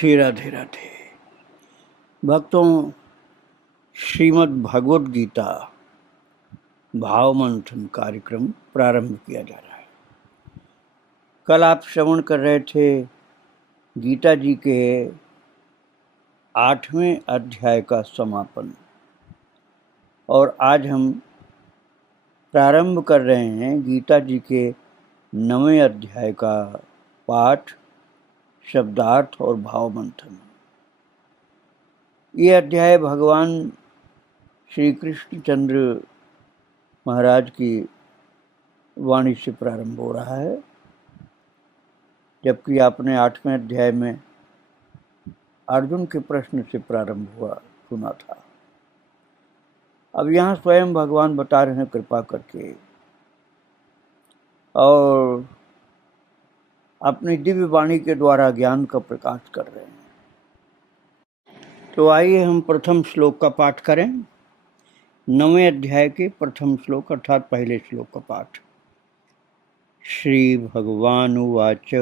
श्री राधे राधे। भक्तों, श्रीमद् भगवद गीता भाव मंथन कार्यक्रम प्रारंभ किया जा रहा है। कल आप श्रवण कर रहे थे गीता जी के 8वें अध्याय का समापन, और आज हम प्रारंभ कर रहे हैं गीता जी के 9वें अध्याय का पाठ, शब्दार्थ और भाव मंथन। ये अध्याय भगवान श्री कृष्णचंद्र महाराज की वाणी से प्रारंभ हो रहा है, जबकि आपने 8वें अध्याय में अर्जुन के प्रश्न से प्रारंभ हुआ सुना था। अब यहाँ स्वयं भगवान बता रहे हैं कृपा करके, और अपनी दिव्य वाणी के द्वारा ज्ञान का प्रकाश कर रहे हैं। तो आइए हम प्रथम श्लोक का पाठ करें। 9वें अध्याय के प्रथम श्लोक अर्थात पहले श्लोक का पाठ। श्री भगवान उवाच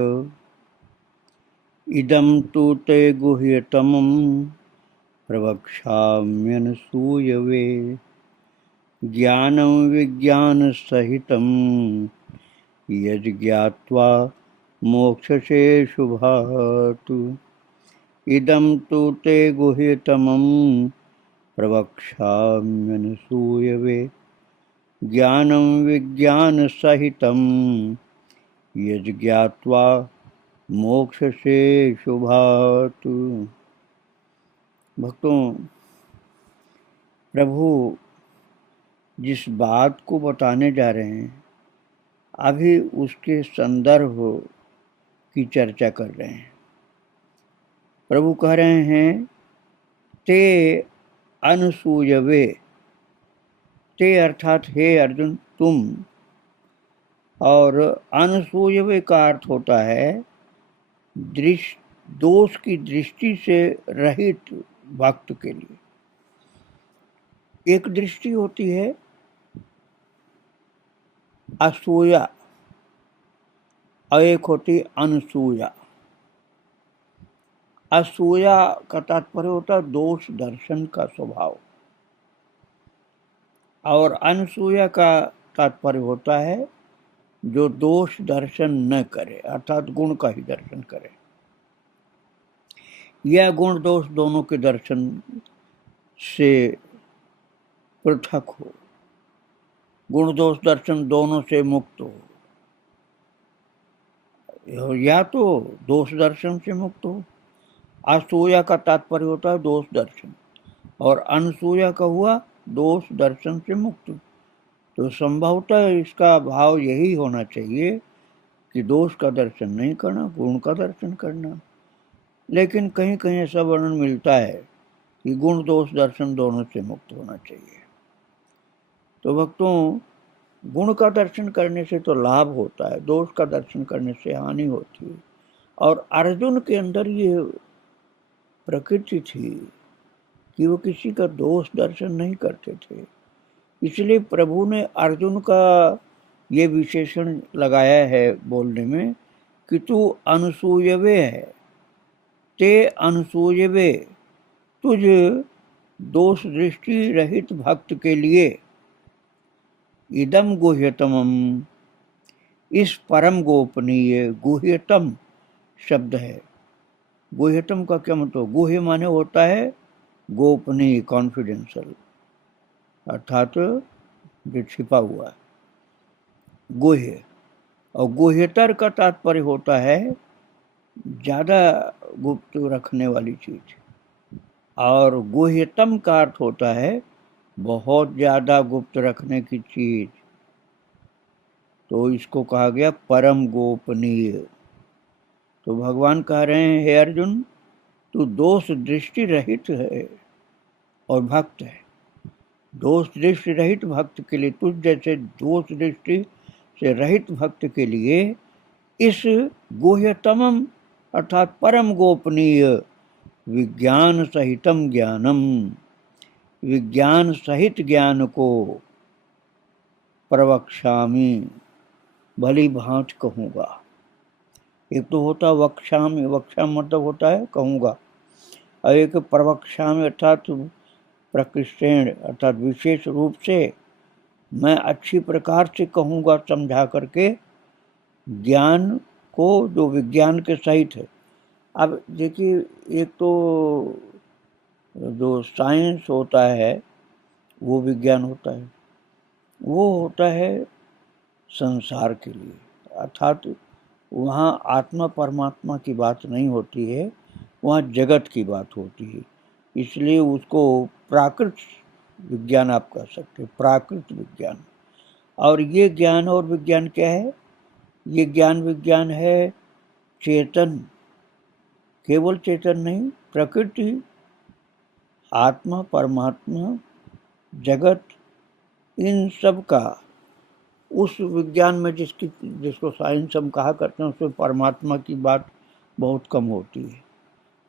इदं तु ते गुह्यतमं प्रवक्ष्याम्यनसूयवे ज्ञानं विज्ञानसहितं यज्ज्ञात्वा मोक्षसे शुभात्। इदं तु ते गुह्यतमं प्रवक्ष्याम्यनसूयवे ज्ञानं विज्ञानसहितं यज्ज्ञात्वा मोक्षसे शुभात्। भक्तों, प्रभु जिस बात को बताने जा रहे हैं अभी उसके संदर्भ की चर्चा कर रहे हैं। प्रभु कह रहे हैं ते अनसूयवे, ते अर्थात हे अर्जुन तुम, और अनसूयवे का अर्थ होता है दोष की दृष्टि से रहित भक्त के लिए। एक दृष्टि होती है असूया और एक होती अनसूया। असूया का तात्पर्य होता है दोष दर्शन का स्वभाव, और अनसूया का तात्पर्य होता है जो दोष दर्शन न करे, अर्थात गुण का ही दर्शन करे। यह गुण दोष दोनों के दर्शन से पृथक हो, गुण दोष दर्शन दोनों से मुक्त हो, या तो दोष दर्शन से मुक्त हो। असूया का तात्पर्य होता है दोष दर्शन, और अनसूया का हुआ दोष दर्शन से मुक्त। तो संभवतः इसका भाव यही होना चाहिए कि दोष का दर्शन नहीं करना, गुण का दर्शन करना। लेकिन कहीं कहीं ऐसा वर्णन मिलता है कि गुण दोष दर्शन दोनों से मुक्त होना चाहिए। तो भक्तों, गुण का दर्शन करने से तो लाभ होता है, दोष का दर्शन करने से हानि होती है। और अर्जुन के अंदर ये प्रकृति थी कि वो किसी का दोष दर्शन नहीं करते थे। इसलिए प्रभु ने अर्जुन का ये विशेषण लगाया है बोलने में कि तू अनसूयवे है, ते अनसूयवे, तुझ दोष दृष्टि रहित भक्त के लिए इदम गुह्यतमम, इस परम गोपनीय, गुह्यतम शब्द है। गुह्यतम का क्या मतलब? गुह्य माने होता है गोपनीय, कॉन्फिडेंशियल, अर्थात जो छिपा हुआ, गुह्य। और गुह्यतर का तात्पर्य होता है ज़्यादा गुप्त रखने वाली चीज, और गुह्यतम का अर्थ होता है बहुत ज़्यादा गुप्त रखने की चीज। तो इसको कहा गया परम गोपनीय। तो भगवान कह रहे हैं हे अर्जुन, तू दोष दृष्टि रहित है और भक्त है। दोष दृष्टि रहित भक्त के लिए, तुझ जैसे दोष दृष्टि से रहित भक्त के लिए इस गुह्यतमम अर्थात परम गोपनीय विज्ञान सहितम ज्ञानम, विज्ञान सहित ज्ञान को प्रवक्ष्यामि, भली भांति कहूँगा। एक तो होता वक्षामि, वक्षामि मतलब होता है कहूँगा, और एक प्रवक्षामि अर्थात प्रकृष्टेण अर्थात विशेष रूप से मैं अच्छी प्रकार से कहूँगा, समझा करके ज्ञान को जो विज्ञान के सहित है। अब देखिए, एक तो जो साइंस होता है वो विज्ञान होता है, वो होता है संसार के लिए, अर्थात वहाँ आत्मा परमात्मा की बात नहीं होती है, वहाँ जगत की बात होती है। इसलिए उसको प्राकृत विज्ञान आप कह सकते हैं, प्राकृत विज्ञान। और ये ज्ञान और विज्ञान क्या है? ये ज्ञान विज्ञान है चेतन, केवल चेतन नहीं, प्रकृति, आत्मा, परमात्मा, जगत, इन सब का उस विज्ञान में जिसको साइंस हम कहा करते हैं, उसमें परमात्मा की बात बहुत कम होती है,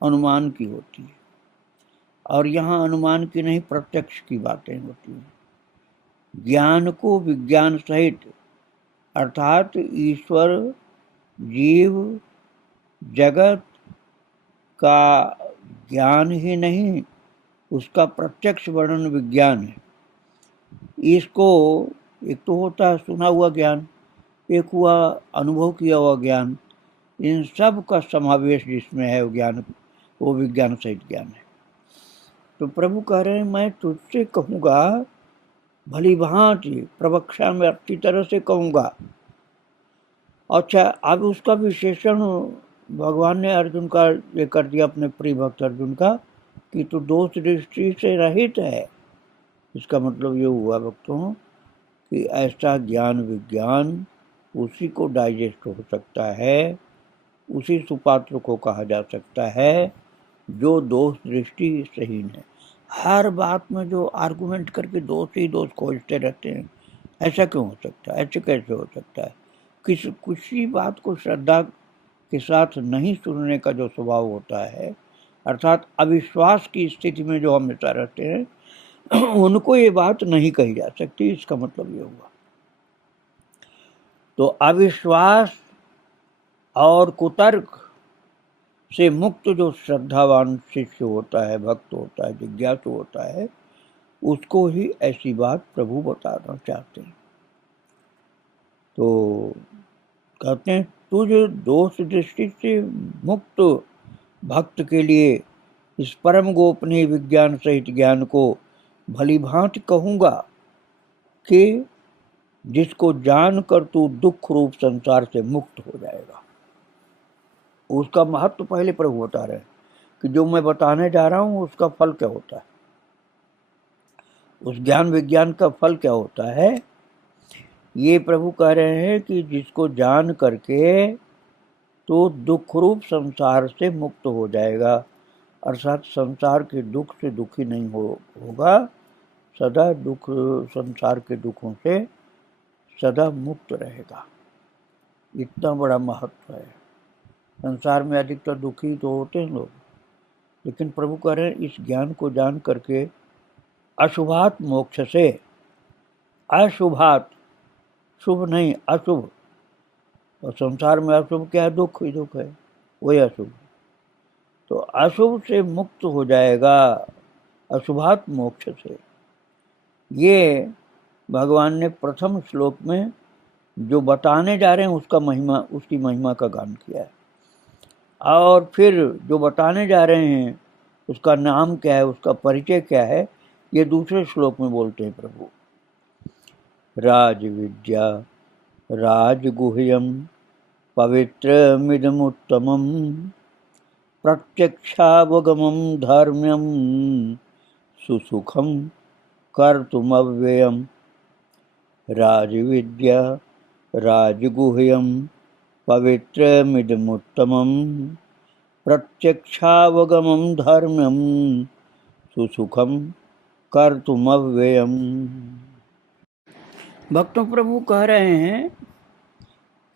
अनुमान की होती है। और यहाँ अनुमान की नहीं, प्रत्यक्ष की बातें होती हैं। ज्ञान को विज्ञान सहित अर्थात ईश्वर, जीव, जगत का ज्ञान ही नहीं, उसका प्रत्यक्ष वर्णन विज्ञान है। इसको एक तो होता है सुना हुआ ज्ञान, एक हुआ अनुभव किया हुआ ज्ञान, इन सब का समावेश जिसमें है वो ज्ञान, वो विज्ञान सहित ज्ञान है। तो प्रभु कह रहे हैं मैं तुझसे कहूँगा भली भांति, प्रवक्षा में अच्छी तरह से कहूँगा। अच्छा, अब उसका विशेषण भगवान ने अर्जुन का ये कर दिया, अपने प्रिय भक्त अर्जुन का, कि तू दोष दृष्टि से रहित है। इसका मतलब ये हुआ भक्तों कि ऐसा ज्ञान विज्ञान उसी को डाइजेस्ट हो सकता है, उसी सुपात्र को कहा जा सकता है जो दोष दृष्टि सहीन है। हर बात में जो आर्गुमेंट करके दोष ही दोष खोजते रहते हैं, ऐसा क्यों हो सकता है? ऐसे कैसे हो सकता है? किसी बात को श्रद्धा के साथ नहीं सुनने का जो स्वभाव होता है, अर्थात अविश्वास की स्थिति में जो हमेशा रहते हैं, उनको ये बात नहीं कही जा सकती। इसका मतलब ये हुआ। तो अविश्वास और कुतर्क से मुक्त जो श्रद्धावान शिष्य होता है, भक्त होता है, जिज्ञासु होता है, उसको ही ऐसी बात प्रभु बताना चाहते हैं। तो कहते हैं तुझ दोष दृष्टि से मुक्त भक्त के लिए इस परम गोपनीय विज्ञान सहित ज्ञान को भली भांति कहूँगा कि जिसको जानकर तू दुख रूप संसार से मुक्त हो जाएगा। उसका महत्व पहले प्रभु बता रहे हैं कि जो मैं बताने जा रहा हूँ उसका फल क्या होता है, उस ज्ञान विज्ञान का फल क्या होता है। ये प्रभु कह रहे हैं कि जिसको जान करके तो दुख रूप संसार से मुक्त हो जाएगा, अर्थात संसार के दुख से दुखी नहीं होगा, सदा दुख, संसार के दुखों से सदा मुक्त रहेगा। इतना बड़ा महत्व है। संसार में अधिकतर दुखी तो होते हैं लोग, लेकिन प्रभु कह रहे हैं इस ज्ञान को जान करके अशुभात मोक्ष से, अशुभात, शुभ नहीं अशुभ, और संसार में अशुभ क्या है? दुख ही दुख है, वही अशुभ। तो अशुभ से मुक्त हो जाएगा, अशुभात मोक्ष से। ये भगवान ने प्रथम श्लोक में जो बताने जा रहे हैं उसका महिमा, उसकी महिमा का गान किया है। और फिर जो बताने जा रहे हैं उसका नाम क्या है, उसका परिचय क्या है, ये दूसरे श्लोक में बोलते हैं प्रभु। राज विद्या राजगुह्यम पवित्रमिदमुत्तमं प्रत्यक्षावगमं धर्म्यं सुसुखं कर्तुमव्ययम्। राजविद्या राजगुह्यं पवित्रमिदमुत्तमं प्रत्यक्षावगमं धर्म्यं सुसुखं कर्तुमव्ययम्। भक्तों, प्रभु कह रहे हैं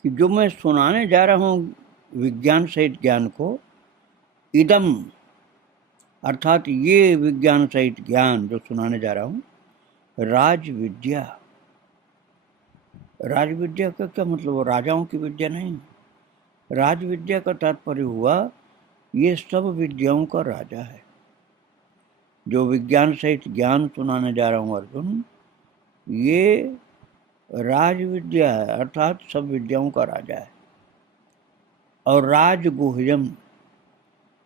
कि जो मैं सुनाने जा रहा हूँ विज्ञान सहित ज्ञान को, इदम अर्थात ये विज्ञान सहित ज्ञान जो सुनाने जा रहा हूँ, राज विद्या। राज विद्या का क्या मतलब? राजाओं की विद्या नहीं, राज विद्या का तात्पर्य हुआ ये सब विद्याओं का राजा है। जो विज्ञान सहित ज्ञान सुनाने जा रहा हूँ अर्जुन, ये राज विद्या है, अर्थात सब विद्याओं का राजा है। और राज गुह्यम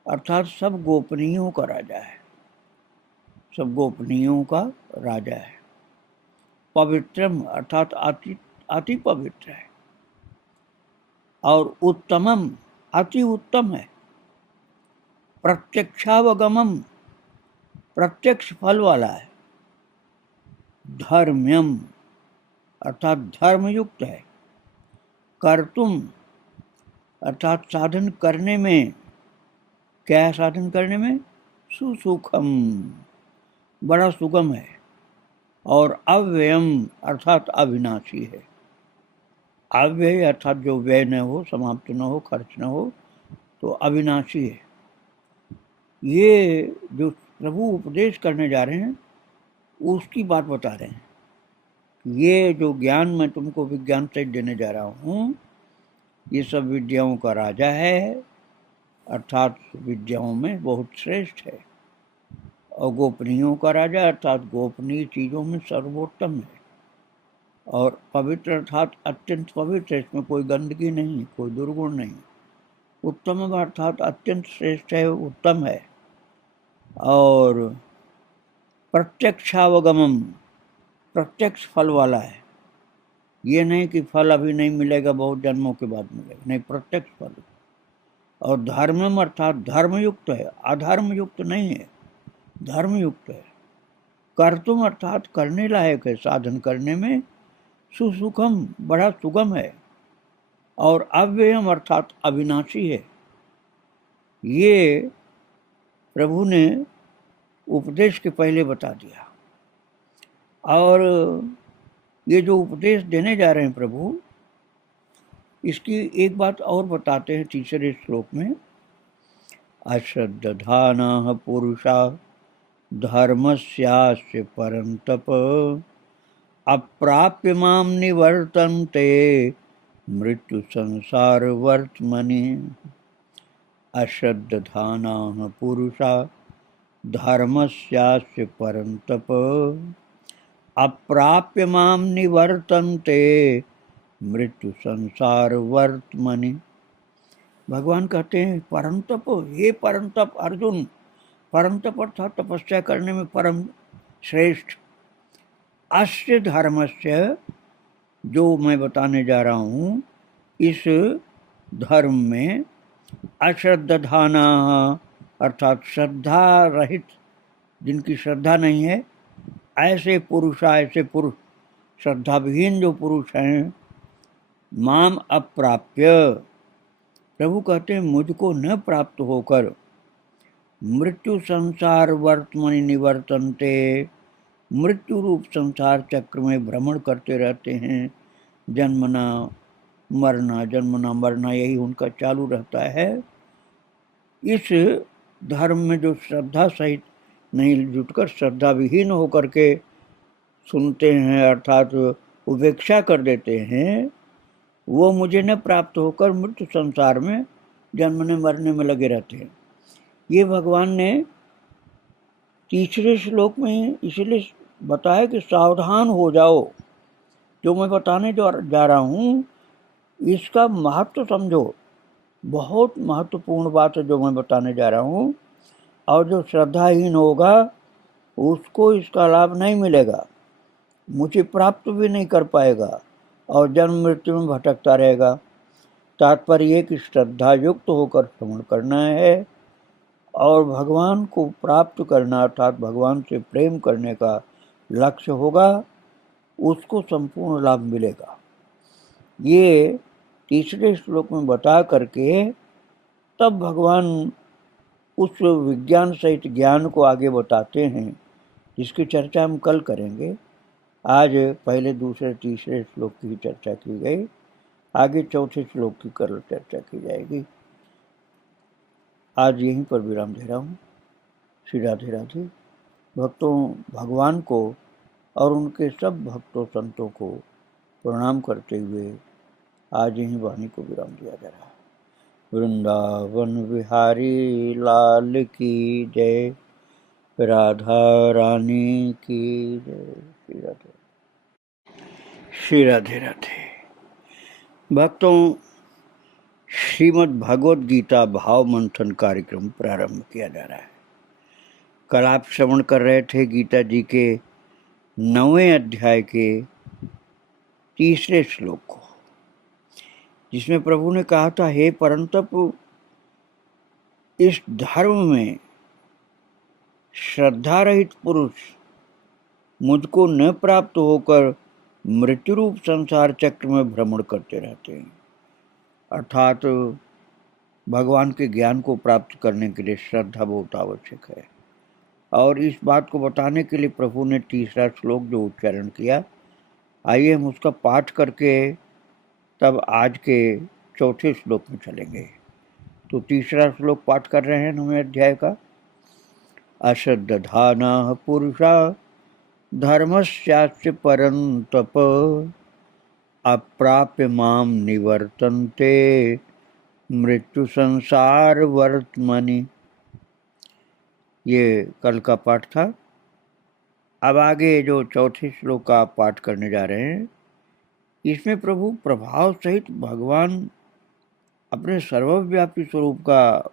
अर्थात सब गोपनीयों का राजा है, सब गोपनीयों का राजा है। पवित्रम अर्थात अति अति पवित्र है। और उत्तमम अति उत्तम है। प्रत्यक्षावगमम प्रत्यक्ष फल वाला है। धर्म्यम अर्थात धर्मयुक्त है। कर्तुम अर्थात साधन करने में, क्या है साधन करने में? सुसुखम बड़ा सुगम है। और अव्ययम अर्थात अविनाशी है। अव्यय अर्थात जो व्यय न हो, समाप्त न हो, खर्च न हो, तो अविनाशी है। ये जो प्रभु उपदेश करने जा रहे हैं उसकी बात बता रहे हैं। ये जो ज्ञान मैं तुमको विज्ञान से देने जा रहा हूँ, ये सब विद्याओं का राजा है, अर्थात विद्याओं में बहुत श्रेष्ठ है। और गोपनीयों का राजा अर्थात गोपनीय चीज़ों में सर्वोत्तम है। और पवित्र अर्थात अत्यंत पवित्र, इसमें कोई गंदगी नहीं, कोई दुर्गुण नहीं। उत्तम अर्थात अत्यंत श्रेष्ठ है, उत्तम है। और प्रत्यक्षावगमम प्रत्यक्ष फल वाला है। ये नहीं कि फल अभी नहीं मिलेगा, बहुत जन्मों के बाद मिलेगा, नहीं, प्रत्यक्ष फल। और धर्मम अर्थात धर्मयुक्त है, अधर्मयुक्त नहीं है, धर्मयुक्त है। कर्तुम अर्थात करने लायक है, साधन करने में। सुसुखम बड़ा सुगम है। और अव्ययम अर्थात अविनाशी है। ये प्रभु ने उपदेश के पहले बता दिया। और ये जो उपदेश देने जा रहे हैं प्रभु, इसकी एक बात और बताते हैं तीसरे श्लोक में। अश्रद्धानः पुरुषा धर्मस्यास्य परन्तप अप्राप्य माम निवर्तन्ते मृत्यु संसार वर्तमनि। अश्रद्धानः पुरुषा धर्मस्यास्य परन्तप अप्राप्य माम निवर्तन्ते मृत्यु संसार वर्तमनि। भगवान कहते हैं परंतप, हे परंतप अर्जुन, परंतप अर्थात तपस्या करने में परम श्रेष्ठ। अस्य धर्मस्य, जो मैं बताने जा रहा हूँ, इस धर्म में अश्रद्धाना अर्थात श्रद्धा रहित, जिनकी श्रद्धा नहीं है, ऐसे पुरुष, श्रद्धा विहीन जो पुरुष हैं, माम अप्राप्य, प्रभु कहते हैं मुझको न प्राप्त होकर, मृत्यु संसार वर्तमनि निवर्तन्ते, मृत्यु रूप संसार चक्र में भ्रमण करते रहते हैं। जन्मना मरना यही उनका चालू रहता है। इस धर्म में जो श्रद्धा सहित नहीं जुटकर, श्रद्धा विहीन होकर के सुनते हैं अर्थात उपेक्षा कर देते हैं, वो मुझे न प्राप्त होकर मृत्यु संसार में जन्मने मरने में लगे रहते हैं। ये भगवान ने तीसरे श्लोक में इसलिए बताया कि सावधान हो जाओ। जो मैं बताने जा रहा हूँ इसका महत्व समझो, बहुत महत्वपूर्ण बात है जो मैं बताने जा रहा हूँ। और जो श्रद्धाहीन होगा उसको इसका लाभ नहीं मिलेगा, मुझे प्राप्त भी नहीं कर पाएगा और जन्म मृत्यु में भटकता रहेगा। तात्पर्य ये कि श्रद्धा युक्त होकर श्रवण करना है और भगवान को प्राप्त करना अर्थात भगवान से प्रेम करने का लक्ष्य होगा, उसको संपूर्ण लाभ मिलेगा। ये तीसरे श्लोक में बता करके तब भगवान उस विज्ञान सहित ज्ञान को आगे बताते हैं, जिसकी चर्चा हम कल करेंगे। आज पहले दूसरे तीसरे श्लोक की चर्चा की गई, आगे चौथे श्लोक की कल चर्चा की जाएगी। आज यहीं पर विराम दे रहा हूँ। श्री राधे राधे। भक्तों, भगवान को और उनके सब भक्तों संतों को प्रणाम करते हुए आज यहीं वाणी को विराम दिया जा रहा है। वृंदावन बिहारी लाल की जय, राधा रानी की जय। श्री राधे श्री राधे राधे। भक्तों, श्रीमद् भगवद गीता भाव मंथन कार्यक्रम प्रारंभ किया जा रहा है। कल आप श्रवण कर रहे थे गीता जी के 9वें अध्याय के 3रे श्लोक को, जिसमें प्रभु ने कहा था, हे परंतप, इस धर्म में श्रद्धा रहित पुरुष मुझको न प्राप्त होकर मृत्यु रूप संसार चक्र में भ्रमण करते रहते हैं। अर्थात भगवान के ज्ञान को प्राप्त करने के लिए श्रद्धा बहुत आवश्यक है। और इस बात को बताने के लिए प्रभु ने 3रा श्लोक जो उच्चारण किया, आइए हम उसका पाठ करके तब आज के 4थे श्लोक में चलेंगे। तो 3रा श्लोक पाठ कर रहे हैं 9वें अध्याय का। अश्रद्धानाः पुरुषा धर्मस्यास्य परन्तप, अप्राप्य माम निवर्तन्ते मृत्यु संसार वर्तमनि। ये कल का पाठ था। अब आगे जो 4थे श्लोक का पाठ करने जा रहे हैं, इसमें प्रभु प्रभाव सहित भगवान अपने सर्वव्यापी स्वरूप का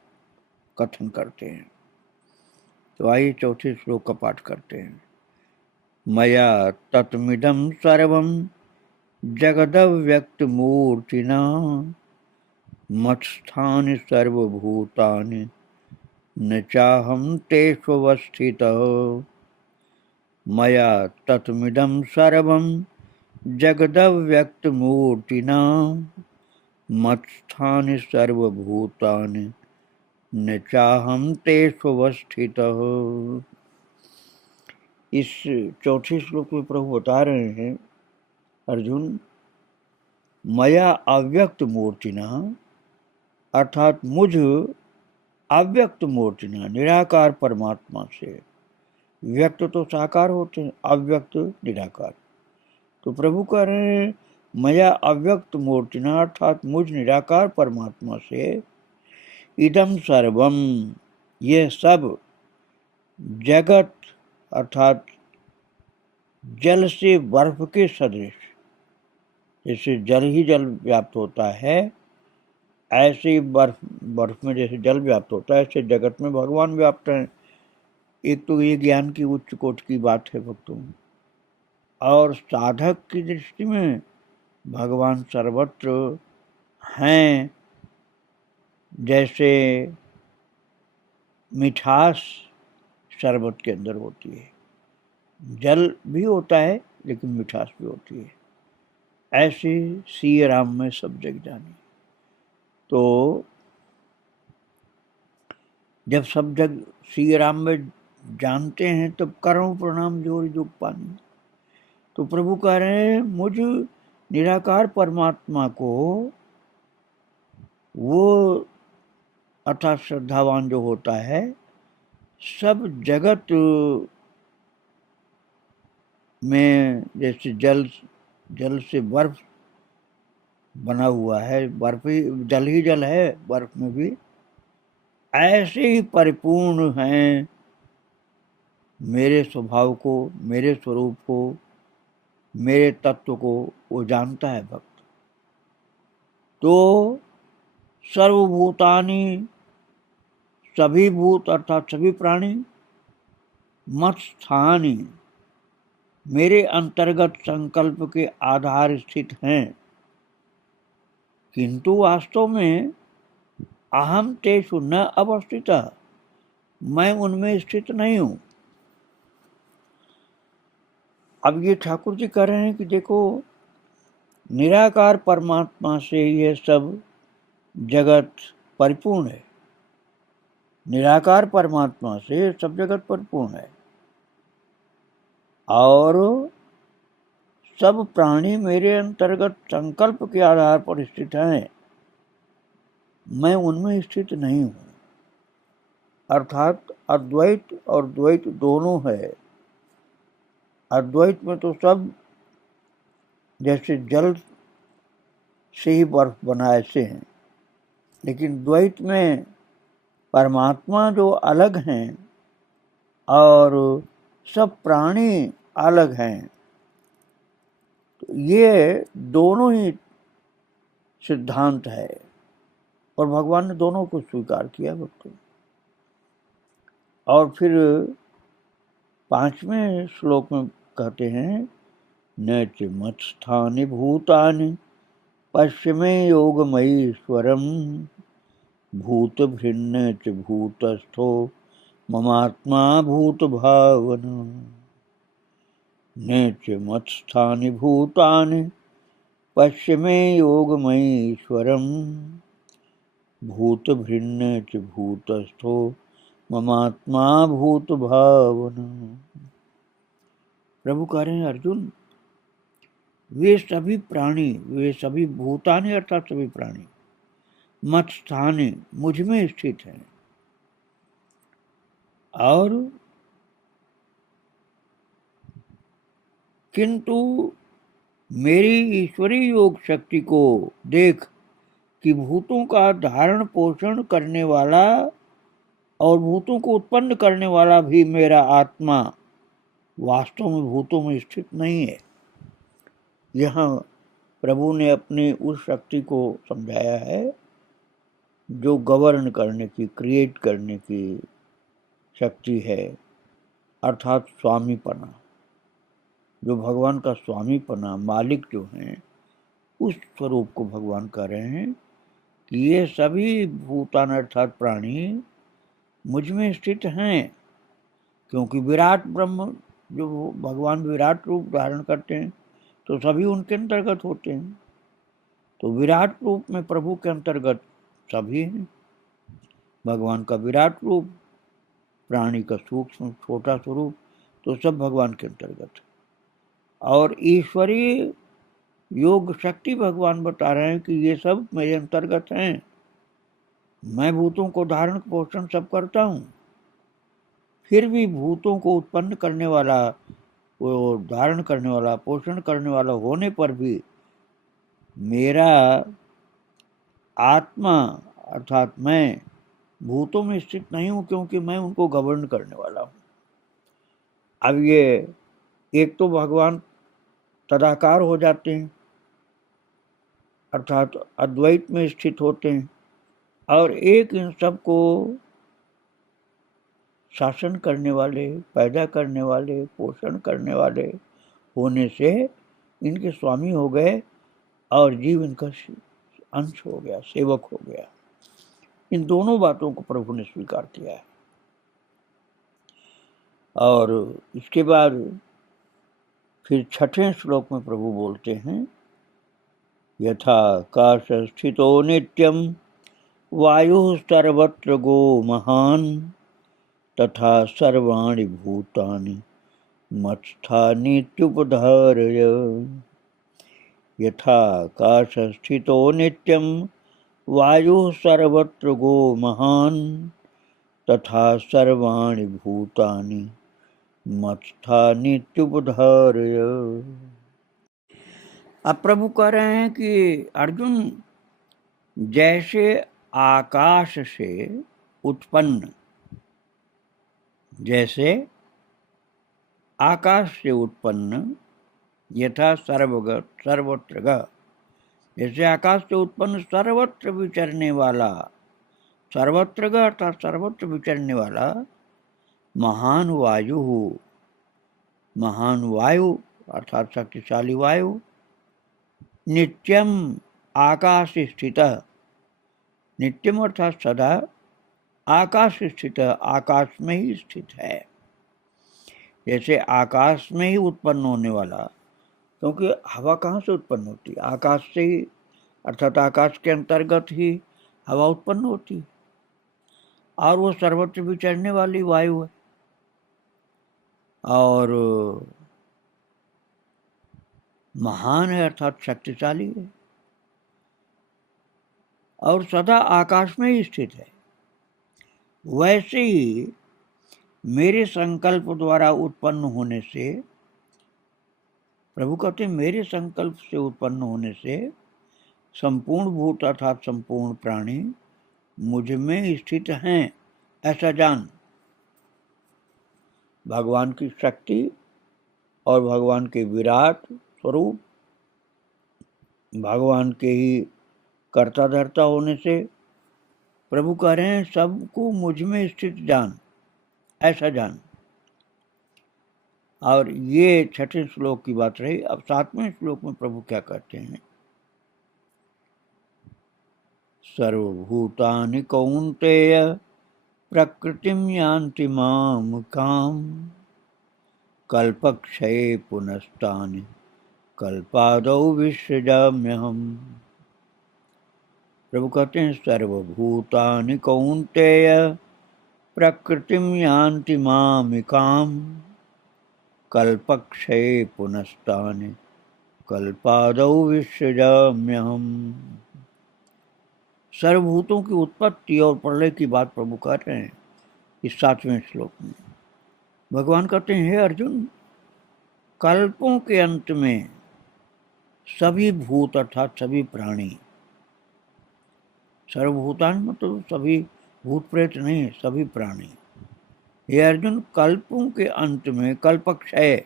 कथन करते हैं। तो आइए 4थे श्लोक का पाठ करते हैं। मया तत्मिदं सर्वं जगदव्यक्तमूर्तिना, मत्स्थानि सर्वभूतानि न चाहं तेष्वस्थितः। मया तत्मिदं सर्वं जगदव्यक्तमूर्तिना, मत्स्थानि सर्वभूतानि न चाहं तेष्वस्थितः। इस 4थे श्लोक में प्रभु बता रहे हैं, अर्जुन, मया अव्यक्त मूर्तिना, अर्थात मुझ अव्यक्त मूर्तिना, निराकार परमात्मा से। व्यक्त तो साकार होते हैं, अव्यक्त निराकार। तो प्रभु कह रहे हैं, मया अव्यक्त मूर्तिना, अर्थात मुझ निराकार परमात्मा से, इदम सर्वम, ये सब, जगत अर्थात जल से बर्फ के सदृश, जैसे जल ही जल व्याप्त होता है, ऐसे ही बर्फ में जैसे जल व्याप्त होता है, ऐसे जगत में भगवान व्याप्त हैं। एक तो ये ज्ञान की उच्च कोटि की बात है भक्तों। और साधक की दृष्टि में भगवान सर्वत्र हैं। जैसे मिठास शरबत के अंदर होती है, जल भी होता है लेकिन मिठास भी होती है, ऐसे सिय राम में सब जग जानी। तो जब सब जग सिय राम में जानते हैं तब करो प्रणाम जोर जुग पानी। तो प्रभु कह रहे हैं, मुझ निराकार परमात्मा को वो अर्थात श्रद्धावान जो होता है, सब जगत में जैसे जल से बर्फ बना हुआ है, बर्फ ही जल है, बर्फ में भी ऐसे ही परिपूर्ण हैं। मेरे स्वभाव को, मेरे स्वरूप को, मेरे तत्व को वो जानता है भक्त। तो सर्वभूतानि, सभी भूत अर्थात सभी प्राणी, मत्स्थानि, मेरे अंतर्गत संकल्प के आधार स्थित हैं, किंतु वास्तव में अहम तेषु न अवस्थितः, मैं उनमें स्थित नहीं हूं। अब ये ठाकुर जी कह रहे हैं कि देखो, निराकार परमात्मा से ये सब जगत परिपूर्ण है। निराकार परमात्मा से सब जगत परिपूर्ण है और सब प्राणी मेरे अंतर्गत संकल्प के आधार पर स्थित हैं, मैं उनमें स्थित नहीं हूं। अर्थात अद्वैत और द्वैत दोनों है। अद्वैत में तो सब जैसे जल से ही बर्फ बना ऐसे हैं, लेकिन द्वैत में परमात्मा जो अलग हैं और सब प्राणी अलग हैं, तो ये दोनों ही सिद्धांत है और भगवान ने दोनों को स्वीकार किया बिल्कुल। और फिर 5वें श्लोक में कहते हैं, न च मत्स्थानि भूतानि पश्चिमे योगमयीश्वरम भूत भिन्न च भूतस्थो ममात्मा भूत भावना। न च मत्स्थानि भूतानि पश्चिमे योगमयीश्वरम भूत भिन्न च भूतस्थो ममात्मा भूत भावना। प्रभु कह रहे हैं, अर्जुन वे सभी प्राणी, वे सभी भूतानि अर्थात सभी प्राणी मत स्थाने मुझ में स्थित हैं और किंतु मेरी ईश्वरीय योग शक्ति को देख कि भूतों का धारण पोषण करने वाला और भूतों को उत्पन्न करने वाला भी मेरा आत्मा वास्तव में भूतों में स्थित नहीं है। यहाँ प्रभु ने अपनी उस शक्ति को समझाया है जो गवर्न करने की, क्रिएट करने की शक्ति है, अर्थात स्वामीपना। जो भगवान का स्वामीपना, मालिक जो हैं, उस स्वरूप को भगवान कह रहे हैं कि ये सभी भूतान अर्थात प्राणी मुझ में स्थित हैं, क्योंकि विराट ब्रह्म जो भगवान विराट रूप धारण करते हैं तो सभी उनके अंतर्गत होते हैं। तो विराट रूप में प्रभु के अंतर्गत सभी हैं। भगवान का विराट रूप, प्राणी का सूक्ष्म छोटा स्वरूप, तो सब भगवान के अंतर्गत। और ईश्वरीय योग शक्ति भगवान बता रहे हैं कि ये सब मेरे अंतर्गत हैं। मैं भूतों को धारण पोषण सब करता हूँ, फिर भी भूतों को उत्पन्न करने वाला, वो धारण करने वाला, पोषण करने वाला होने पर भी मेरा आत्मा अर्थात मैं भूतों में स्थित नहीं हूँ, क्योंकि मैं उनको गवर्न करने वाला हूँ। अब ये एक तो भगवान तदाकार हो जाते हैं अर्थात अद्वैत में स्थित होते हैं, और एक इन सब को शासन करने वाले, पैदा करने वाले, पोषण करने वाले होने से इनके स्वामी हो गए और जीव इनका अंश हो गया, सेवक हो गया। इन दोनों बातों को प्रभु ने स्वीकार किया है। और इसके बाद फिर 6वें श्लोक में प्रभु बोलते हैं, यथा काश स्थितो नित्यम वायु सर्वत्र गो महान तथा सर्वाणि भूतानि मत्स्थानीत्युपधारय। यथा काश स्थितो नित्यम वायु सर्वत्र गो महान तथा सर्वाणि भूतानि मत्स्थानीत्युपधारय। अब प्रभु कह रहे हैं कि अर्जुन, जैसे आकाश से उत्पन्न, जैसे आकाश से उत्पन्न, यथा सर्वगत सर्वत्र ग, जैसे आकाश से उत्पन्न सर्वत्र विचरने वाला, सर्वत्र ग अर्थात सर्वत्र विचरने वाला महान वायु, महान वायु अर्थात शक्तिशाली वायु, नित्यम आकाश स्थित, नित्यम अर्थात सदा आकाश स्थित, आकाश में ही स्थित है। जैसे आकाश में ही उत्पन्न होने वाला, क्योंकि हवा कहाँ से उत्पन्न होती है? आकाश से ही, अर्थात आकाश के अंतर्गत ही हवा उत्पन्न होती है, और वो सर्वत्र विचरने वाली वायु है और महान है अर्थात शक्तिशाली है और सदा आकाश में ही स्थित है। वैसे ही मेरे संकल्प द्वारा उत्पन्न होने से, प्रभु कहते हैं मेरे संकल्प से उत्पन्न होने से संपूर्ण भूत अर्थात संपूर्ण प्राणी मुझ में स्थित हैं ऐसा जान। भगवान की शक्ति और भगवान के विराट स्वरूप, भगवान के ही कर्ता धर्ता होने से प्रभु कह रहे हैं सबको मुझ में स्थित जान, ऐसा जान। और ये छठे श्लोक की बात रही। अब 7वें श्लोक में प्रभु क्या कहते हैं? सर्वभूतानि कौन्तेय प्रकृतिम यान्ति मामकाम कल्पक्षये पुनस्तानि कल्पादौ विसृजाम्यहम्। प्रभु कहते हैं सर्वभूतानि कौन्तेय प्रकृतिम यान्ति मामिकाम कल्पक्षये पुनस्तानि कल्पादौ विसृजाम्यहम्। सर्वभूतों की उत्पत्ति और प्रलय की बात प्रभु कर रहे हैं इस 7वें श्लोक में। भगवान कहते हैं हे अर्जुन, कल्पों के अंत में सभी भूत अर्थात सभी प्राणी, सर्वभूतान मतलब सभी भूत प्रेत नहीं, सभी प्राणी। हे अर्जुन, कल्पों के अंत में कल्पक्षय,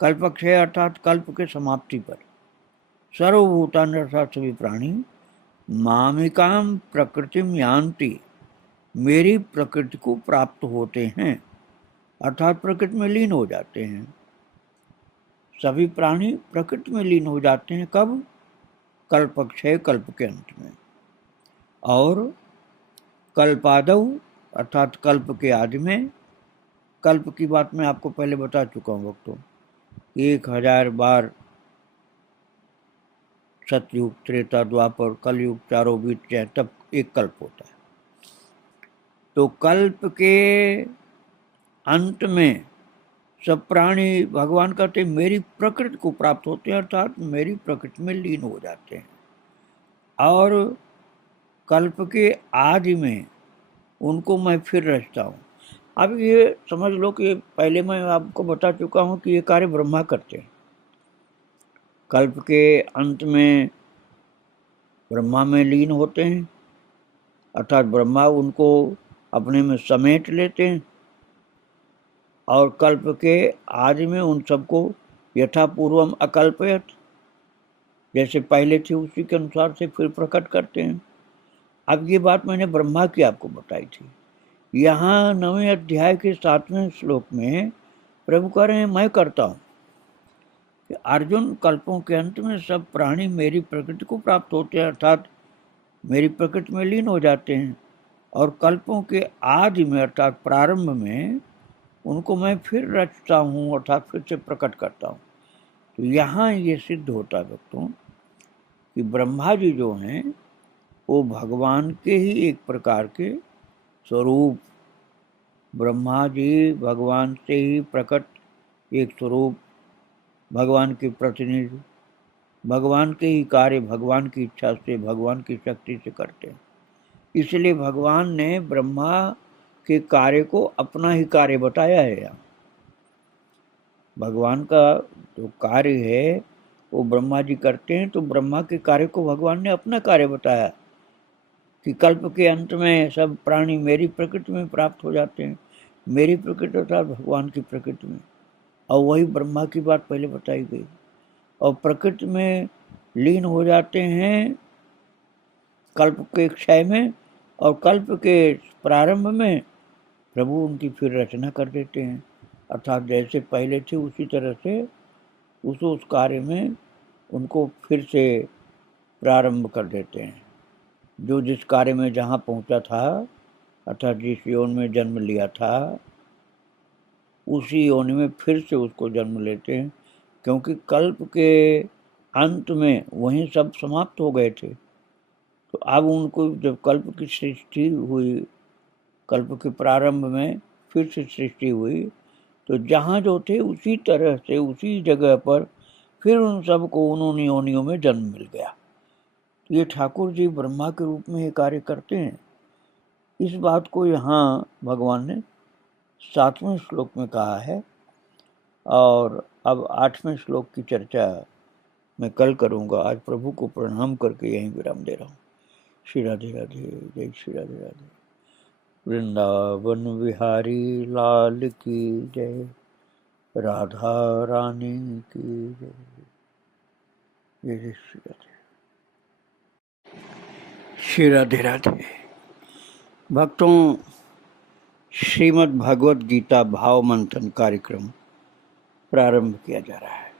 कल्पक्षय अर्थात कल्प के समाप्ति पर, सर्वभूतान अर्थात सभी प्राणी मामिकाम प्रकृतिम यान्ति, मेरी प्रकृति को प्राप्त होते हैं अर्थात प्रकृति में लीन हो जाते हैं। सभी प्राणी प्रकृति में लीन हो जाते हैं कब? कल्पक्षय, कल्प के अंत में। और कल्पादौ अर्थात कल्प के आदि में। कल्प की बात मैं आपको पहले बता चुका हूँ भक्तों, 1000 बार सतयुग, त्रेता, द्वापर, कलयुग चारों बीत जाए तब एक कल्प होता है। तो कल्प के अंत में सब प्राणी भगवान कहते हैं मेरी प्रकृति को प्राप्त होते हैं अर्थात मेरी प्रकृति में लीन हो जाते हैं। और कल्प के आदि में उनको मैं फिर रचता हूँ। अब ये समझ लो कि पहले मैं आपको बता चुका हूँ कि ये कार्य ब्रह्मा करते हैं। कल्प के अंत में ब्रह्मा में लीन होते हैं अर्थात ब्रह्मा उनको अपने में समेट लेते हैं और कल्प के आदि में उन सबको यथापूर्वम अकल्पयत, जैसे पहले थे उसी के अनुसार से फिर प्रकट करते हैं। अब ये बात मैंने ब्रह्मा की आपको बताई थी। यहाँ 9वें अध्याय के 7वें श्लोक में प्रभु कह रहे हैं मैं करता हूँ कि अर्जुन, कल्पों के अंत में सब प्राणी मेरी प्रकृति को प्राप्त होते हैं अर्थात मेरी प्रकृति में लीन हो जाते हैं और कल्पों के आदि में अर्थात प्रारंभ में उनको मैं फिर रचता हूँ अर्थात फिर से प्रकट करता हूँ। तो यहाँ ये सिद्ध होता है भक्तों कि ब्रह्मा जी जो हैं वो भगवान के ही एक प्रकार के स्वरूप, ब्रह्मा जी भगवान से ही प्रकट एक स्वरूप, भगवान के प्रतिनिधि, भगवान के ही कार्य भगवान की इच्छा से, भगवान की शक्ति से करते हैं। इसलिए भगवान ने ब्रह्मा के कार्य को अपना ही कार्य बताया है। यहाँ भगवान का जो कार्य है वो ब्रह्मा जी करते हैं, तो ब्रह्मा के कार्य को भगवान ने अपना कार्य बताया कि कल्प के अंत में सब प्राणी मेरी प्रकृति में प्राप्त हो जाते हैं। मेरी प्रकृति अर्थात भगवान की प्रकृति में, और वही ब्रह्मा की बात पहले बताई गई। और प्रकृति में लीन हो जाते हैं कल्प के क्षय में और कल्प के प्रारंभ में प्रभु उनकी फिर रचना कर देते हैं अर्थात जैसे पहले थे उसी तरह से उस कार्य में उनको फिर से प्रारंभ कर देते हैं। जो जिस कार्य में जहाँ पहुँचा था अर्थात जिस योनि में जन्म लिया था उसी योनि में फिर से उसको जन्म लेते हैं, क्योंकि कल्प के अंत में वहीं सब समाप्त हो गए थे। तो अब उनको जब कल्प की सृष्टि हुई, कल्प के प्रारंभ में फिर से सृष्टि हुई, तो जहाँ जो थे उसी तरह से उसी जगह पर फिर उन सबको उन्होंने योनियों में जन्म मिल गया। ये ठाकुर जी ब्रह्मा के रूप में ये कार्य करते हैं। इस बात को यहाँ भगवान ने 7वें श्लोक में कहा है। और अब 8वें श्लोक की चर्चा मैं कल करूँगा। आज प्रभु को प्रणाम करके यहीं विराम दे रहा हूँ। श्री राधे राधे, जय श्री राधे राधे। वृंदावन बिहारी लाल की जय, राधा रानी की जय, जय श्री राधे। श्री राधे राधे। भक्तों, श्रीमद् भगवत गीता भाव मंथन कार्यक्रम प्रारंभ किया जा रहा है।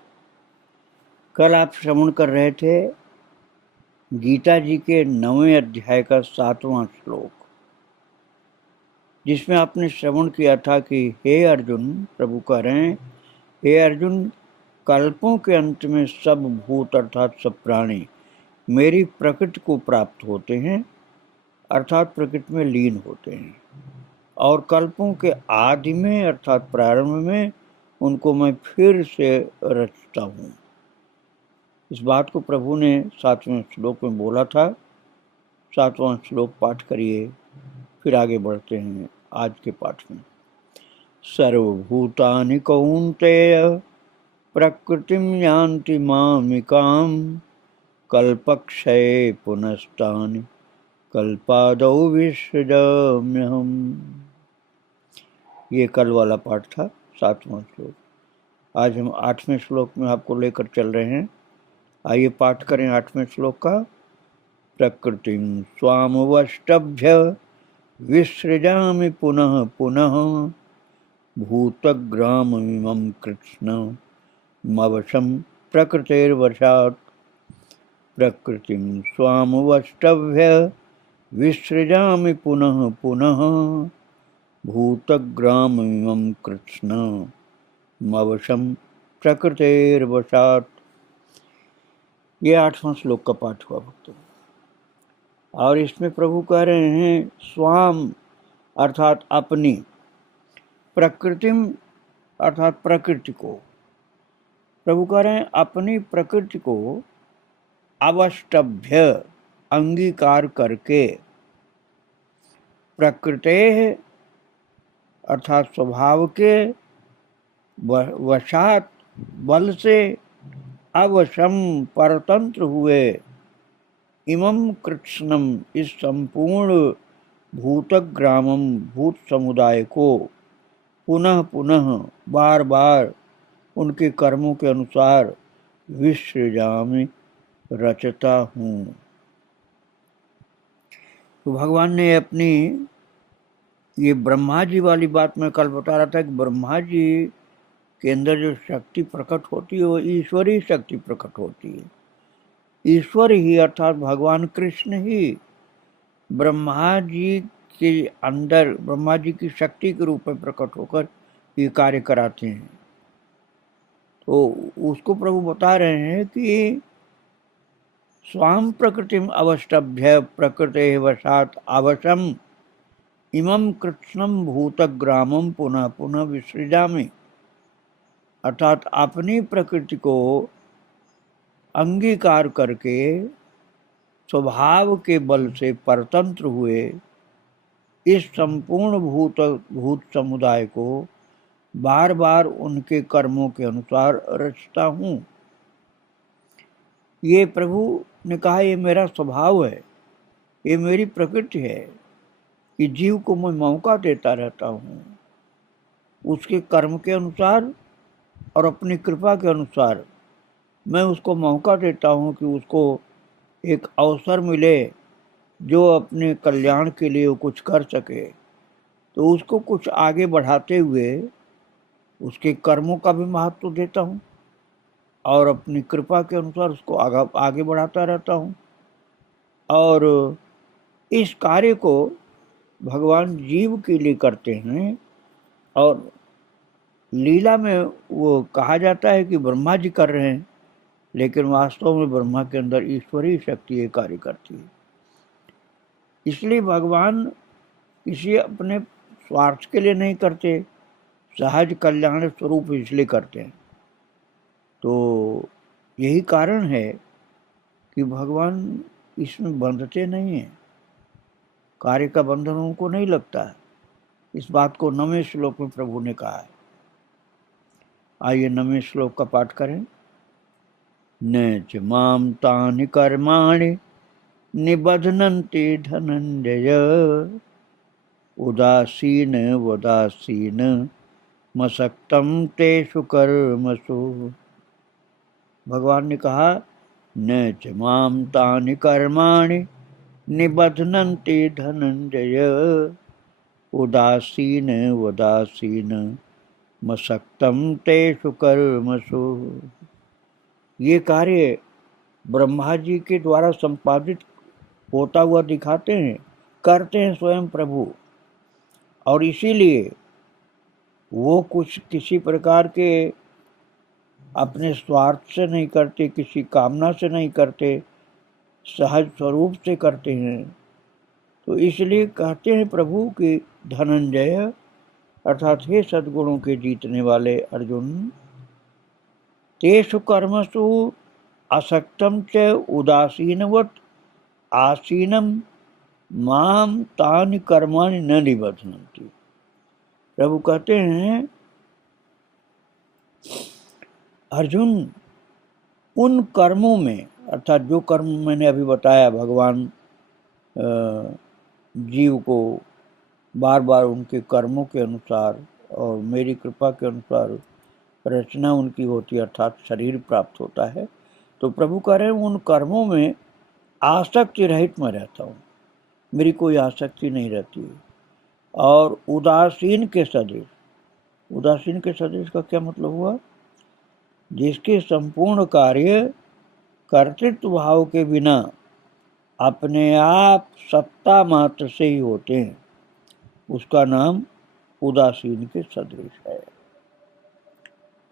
कल आप श्रवण कर रहे थे गीता जी के 9वें अध्याय का 7वां श्लोक, जिसमें आपने श्रवण किया था कि हे अर्जुन, प्रभु कह रहे हैं, हे अर्जुन, कल्पों के अंत में सब भूत अर्थात सब प्राणी मेरी प्रकृति को प्राप्त होते हैं, अर्थात प्रकृति में लीन होते हैं, और कल्पों के आदि में अर्थात प्रारंभ में उनको मैं फिर से रचता हूँ। इस बात को प्रभु ने 7वें श्लोक में बोला था। 7वां श्लोक पाठ करिए, फिर आगे बढ़ते हैं आज के पाठ में। सर्वभूतानि कौन्तेय प्रकृतिम यान्ति मामिकाम, कल्पक्षये पुनस्तानि कल्पादौ विसृजाम्यहम्। ये कल वाला पाठ था, 7वां श्लोक। आज हम 8वें श्लोक में आपको लेकर चल रहे हैं। आइए पाठ करें 8वें श्लोक का। प्रकृतिं स्वामवष्टभ्य विसृजामि पुनः पुनः, भूतग्राममिमं कृत्स्नमवशं प्रकृतेर्वशात्। प्रकृतिं स्वामवष्टभ्य विसृजामि पुनः पुनः, भूतग्राममिमं कृत्स्नमवशं प्रकृतेर्वशात्। ये 8वां श्लोक का पाठ हुआ भक्तों। और इसमें प्रभु कह रहे हैं स्वाम अर्थात अपनी, प्रकृतिम अर्थात प्रकृति को। प्रभु कह रहे हैं अपनी प्रकृति को अवष्टभ्य अंगीकार करके, प्रकृते अर्थात स्वभाव के, वशात बल से, अवशम परतंत्र हुए, इमं कृत्स्नम इस संपूर्ण भूतग्रामम भूत समुदाय को, पुनः पुनः बार बार उनके कर्मों के अनुसार, विसृजामि रचता हूँ। तो भगवान ने अपनी ये ब्रह्मा जी वाली बात मैं कल बता रहा था कि ब्रह्मा जी के अंदर जो शक्ति प्रकट होती है वो ईश्वरी शक्ति प्रकट होती है। ईश्वर ही अर्थात भगवान कृष्ण ही ब्रह्मा जी के अंदर, ब्रह्मा जी की शक्ति के रूप में प्रकट होकर ये कार्य कराते हैं। तो उसको प्रभु बता रहे हैं कि स्वाम प्रकृतिम अवष्टभ्य प्रकृते वशात अवशम इमं कृत्स्नम भूतग्रामम पुनः पुनः विसृजामि, अर्थात अपनी प्रकृति को अंगीकार करके स्वभाव के बल से परतंत्र हुए इस संपूर्ण भूत समुदाय को बार बार उनके कर्मों के अनुसार रचता हूँ। ये प्रभु ने कहा ये मेरा स्वभाव है, ये मेरी प्रकृति है कि जीव को मैं मौका देता रहता हूँ, उसके कर्म के अनुसार और अपनी कृपा के अनुसार मैं उसको मौका देता हूँ कि उसको एक अवसर मिले जो अपने कल्याण के लिए वो कुछ कर सके। तो उसको कुछ आगे बढ़ाते हुए उसके कर्मों का भी महत्व देता हूँ और अपनी कृपा के अनुसार उसको आगे बढ़ाता रहता हूँ। और इस कार्य को भगवान जीव के लिए करते हैं और लीला में वो कहा जाता है कि ब्रह्मा जी कर रहे हैं, लेकिन वास्तव में ब्रह्मा के अंदर ईश्वरीय शक्ति ये कार्य करती है। इसलिए भगवान किसी अपने स्वार्थ के लिए नहीं करते, सहज कल्याण स्वरूप इसलिए करते हैं। तो यही कारण है कि भगवान इसमें बंधते नहीं हैं, कार्य का बंधन उनको नहीं लगता है। इस बात को 9वें श्लोक में प्रभु ने कहा है। आइए 9वें श्लोक का पाठ करें। न च मां तानि कर्माणि निबध्नन्ति धनंजय उदासीन वदासीन मसक्तम तेषु कर्मसु। भगवान ने कहा न च माम तानि कर्माणि निबध्नन्ति धनंजय उदासीन वदासीन मसक्तम तेषु कर्मसु। ये कार्य ब्रह्मा जी के द्वारा संपादित होता हुआ दिखाते हैं, करते हैं स्वयं प्रभु। और इसीलिए वो कुछ किसी प्रकार के अपने स्वार्थ से नहीं करते, किसी कामना से नहीं करते, सहज स्वरूप से करते हैं। तो इसलिए कहते हैं प्रभु कि धनंजय अर्थात हे सद्गुणों के जीतने वाले अर्जुन, तेषु कर्मसु असक्तम च उदासीनवत आसीनम माम तानि कर्माणि न निबध्नन्ति। प्रभु कहते हैं अर्जुन, उन कर्मों में अर्थात जो कर्म मैंने अभी बताया, भगवान जीव को बार बार उनके कर्मों के अनुसार और मेरी कृपा के अनुसार रचना उनकी होती है, अर्थात शरीर प्राप्त होता है। तो प्रभु कह रहे हैं उन कर्मों में आसक्ति रहित मैं रहता हूँ, मेरी कोई आसक्ति नहीं रहती। और उदासीन के सदृश, उदासीन के सदृश का क्या मतलब हुआ? जिसके संपूर्ण कार्य कर्तृत्व भाव के बिना अपने आप सत्ता मात्र से ही होते हैं, उसका नाम उदासीन के सदृश है।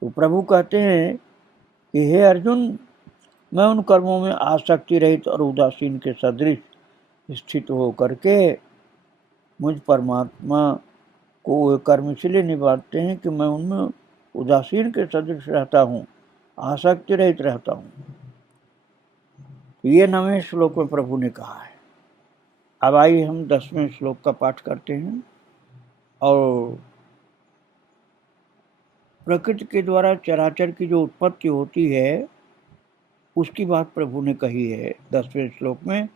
तो प्रभु कहते हैं कि हे अर्जुन, मैं उन कर्मों में आसक्ति रहित और उदासीन के सदृश स्थित हो करके मुझ परमात्मा को वे कर्म इसलिए निभाते हैं कि मैं उनमें उदासीन के सदृश रहता हूँ, आसक्ति रहित रहता हूँ। ये 9वें श्लोक में प्रभु ने कहा है। अब आइए हम 10वें श्लोक का पाठ करते हैं। और प्रकृति के द्वारा चराचर की जो उत्पत्ति होती है उसकी बात प्रभु ने कही है 10वें श्लोक में।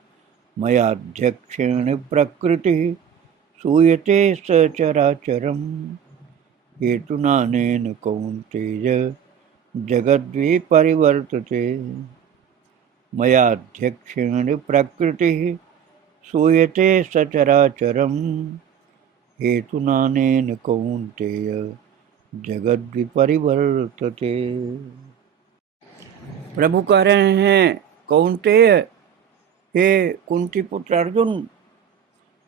मयाध्यक्षेण प्रकृति सूयते सचराचरम हेतुनानेन कौन्तेय जगद्वि परिवर्तते। मयाध्यक्षेण प्रकृति सूयते सचराचरम हेतुनानेन कौन्तेय जगद्वि परिवर्तते। प्रभु कह रहे हैं कौन्तेय, हे कुंती पुत्र अर्जुन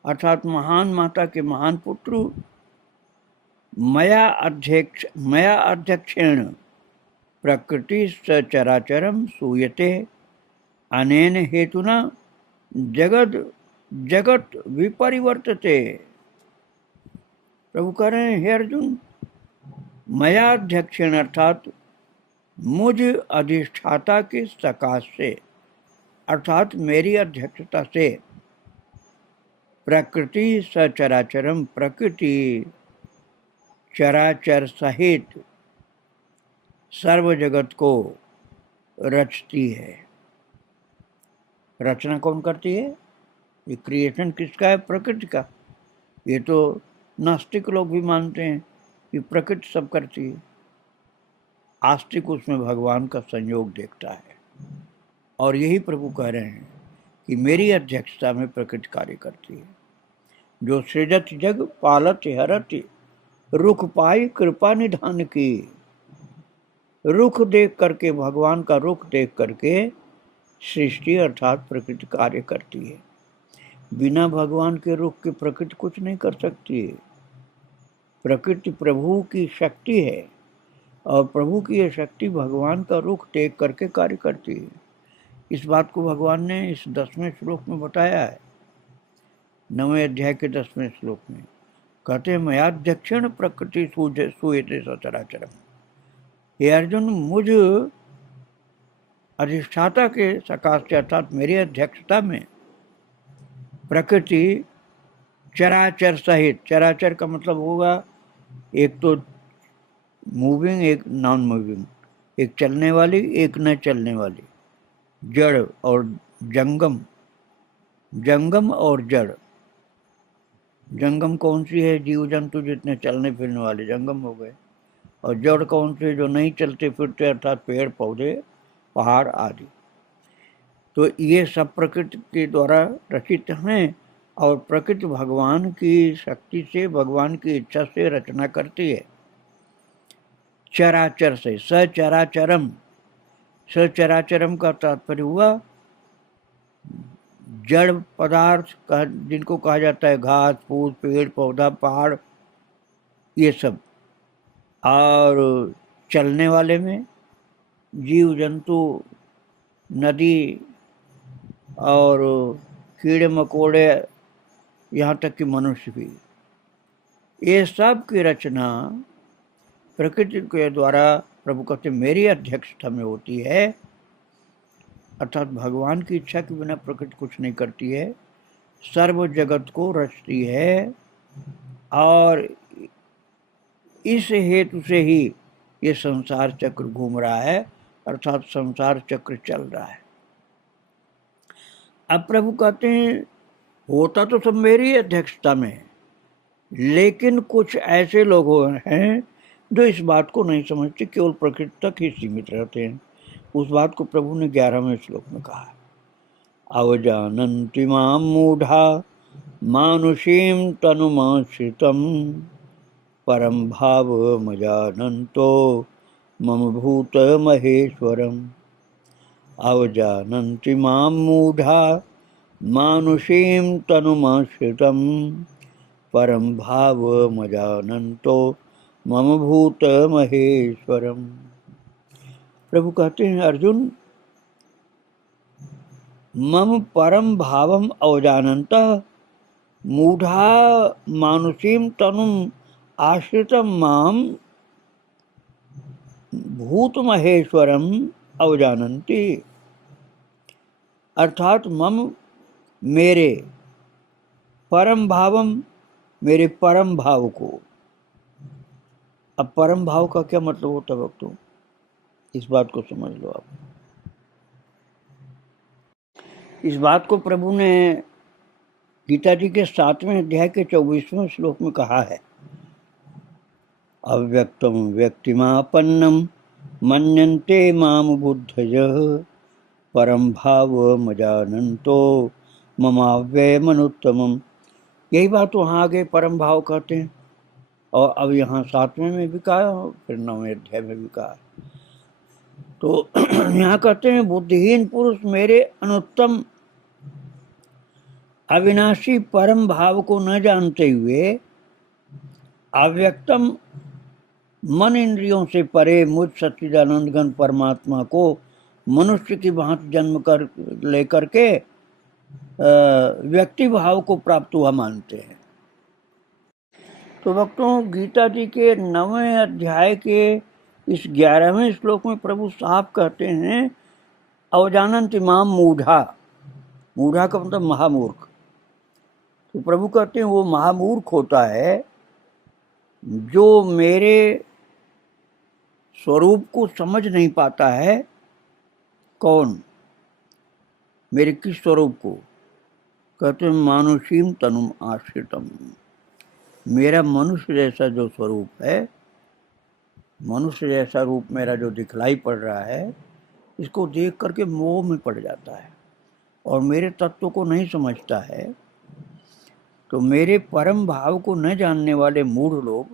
अर्थात महान माता के महान पुत्र, मया अध्यक्षेण प्रकृति सचराचरम सूयते अनेन हेतुना जगत विपरिवर्तते। प्रभु कह रहे हैं हे अर्जुन, मया अध्यक्षेण अर्थात मुझ अधिष्ठाता के सकाश से अर्थात मेरी अध्यक्षता से प्रकृति सचराचरम प्रकृति चराचर सहित सर्व जगत को रचती है। रचना कौन करती है? ये क्रिएशन किसका है? प्रकृति का। ये तो नास्तिक लोग भी मानते हैं कि प्रकृति सब करती है। आस्तिक उसमें भगवान का संयोग देखता है। और यही प्रभु कह रहे हैं कि मेरी अध्यक्षता में प्रकृति कार्य करती है। जो सृजत जग पालत हरत रुख पाई कृपा निधान की। रुख देख करके, भगवान का रुख देख करके सृष्टि अर्थात प्रकृति कार्य करती है। बिना भगवान के रुख के प्रकृति कुछ नहीं कर सकती है। प्रकृति प्रभु की शक्ति है और प्रभु की यह शक्ति भगवान का रुख देख करके कार्य करती है। इस बात को भगवान ने इस 10वें श्लोक में बताया है। 9वें अध्याय के 10वें श्लोक में कहते हैं मयाध्यक्षेण प्रकृति सूयते सचराचरम। हे अर्जुन, मुझ अधिष्ठाता के सकाश से अर्थात मेरी अध्यक्षता में प्रकृति चराचर सहित, चराचर का मतलब होगा एक तो मूविंग, एक नॉन मूविंग, एक चलने वाली, एक न चलने वाली, जड़ और जंगम, जंगम और जड़। जंगम कौन सी है? जीव जंतु जितने चलने फिरने वाले जंगम हो गए। और जड़ कौन से? जो नहीं चलते फिरते, अर्थात पेड़ पौधे, पहाड़ आदि। तो ये सब प्रकृति के द्वारा रचित हैं, और प्रकृति भगवान की शक्ति से, भगवान की इच्छा से रचना करती है। चराचर से, सचराचरम। सचराचरम का तात्पर्य हुआ जड़ पदार्थ का, जिनको कहा जाता है घास फूस, पेड़ पौधा, पहाड़, ये सब। और चलने वाले में जीव जंतु, नदी और कीड़े मकोड़े, यहाँ तक कि मनुष्य भी, ये सब की रचना प्रकृति के द्वारा, प्रभु कहते मेरी अध्यक्षता में होती है। अर्थात भगवान की इच्छा के बिना प्रकृति कुछ नहीं करती है, सर्व जगत को रचती है। और इस हेतु से ही ये संसार चक्र घूम रहा है, अर्थात संसार चक्र चल रहा है। अब प्रभु कहते हैं होता तो सब मेरी अध्यक्षता में है, लेकिन कुछ ऐसे लोग हैं जो इस बात को नहीं समझते, केवल प्रकृति तक ही सीमित रहते हैं। उस बात को प्रभु ने 11वें श्लोक में कहा, अवजानन्ति मां मूढ़ा मानुषीं तनुमाश्रितं परम भावमजानन्तो मम भूत महेश्वरम्। अवजानन्ति मां मूढ़ा मानुषीं तनुमाश्रितं परम भावमजानन्तो मम भूत महेश्वरम्। प्रभु कहते हैं अर्जुन, मम परम भावम अवजानन्तः मूढ़ा मानुषीं तनुम आश्रितं माम भूत महेश्वरम अवजानन्ति। अर्थात मम, मेरे परम भावम, मेरे परम भाव को। अब परम भाव का क्या मतलब होता है भक्तों? इस बात को समझ लो आप। इस बात को प्रभु ने गीता जी के 7वें अध्याय के 24वें श्लोक में कहा है, अव्यक्तम व्यक्तिमापन्नम मन्यन्ते माम बुद्धयः परम भावमजानन्तो ममाव्ययमनुत्तमम्। यही बात वहाँ आगे परम भाव कहते हैं, और अब यहाँ 7वें में भी कहा, फिर 9वें अध्याय में भी कहा। तो यहाँ कहते हैं बुद्धिहीन पुरुष मेरे अनुत्तम अविनाशी परम भाव को न जानते हुए अव्यक्तम मन इंद्रियों से परे मुझ सच्चिदानंद घन परमात्मा को मनुष्य की भांति जन्म कर लेकर के व्यक्ति भाव को प्राप्त हुआ मानते हैं। तो भक्तों, गीता जी के 9वें अध्याय के इस 11वें श्लोक में प्रभु साफ कहते हैं, अवजानन्ति मां मूढ़ा। मूढ़ा का मतलब महामूर्ख। तो प्रभु कहते हैं वो महामूर्ख होता है जो मेरे स्वरूप को समझ नहीं पाता है। कौन? मेरे किस स्वरूप को? कहते हैं मानुषीम तनुम आश्रितम। मेरा मनुष्य जैसा जो स्वरूप है, मनुष्य जैसा रूप मेरा जो दिखलाई पड़ रहा है, इसको देख करके मोह में पड़ जाता है और मेरे तत्व को नहीं समझता है। तो मेरे परम भाव को न जानने वाले मूढ़ लोग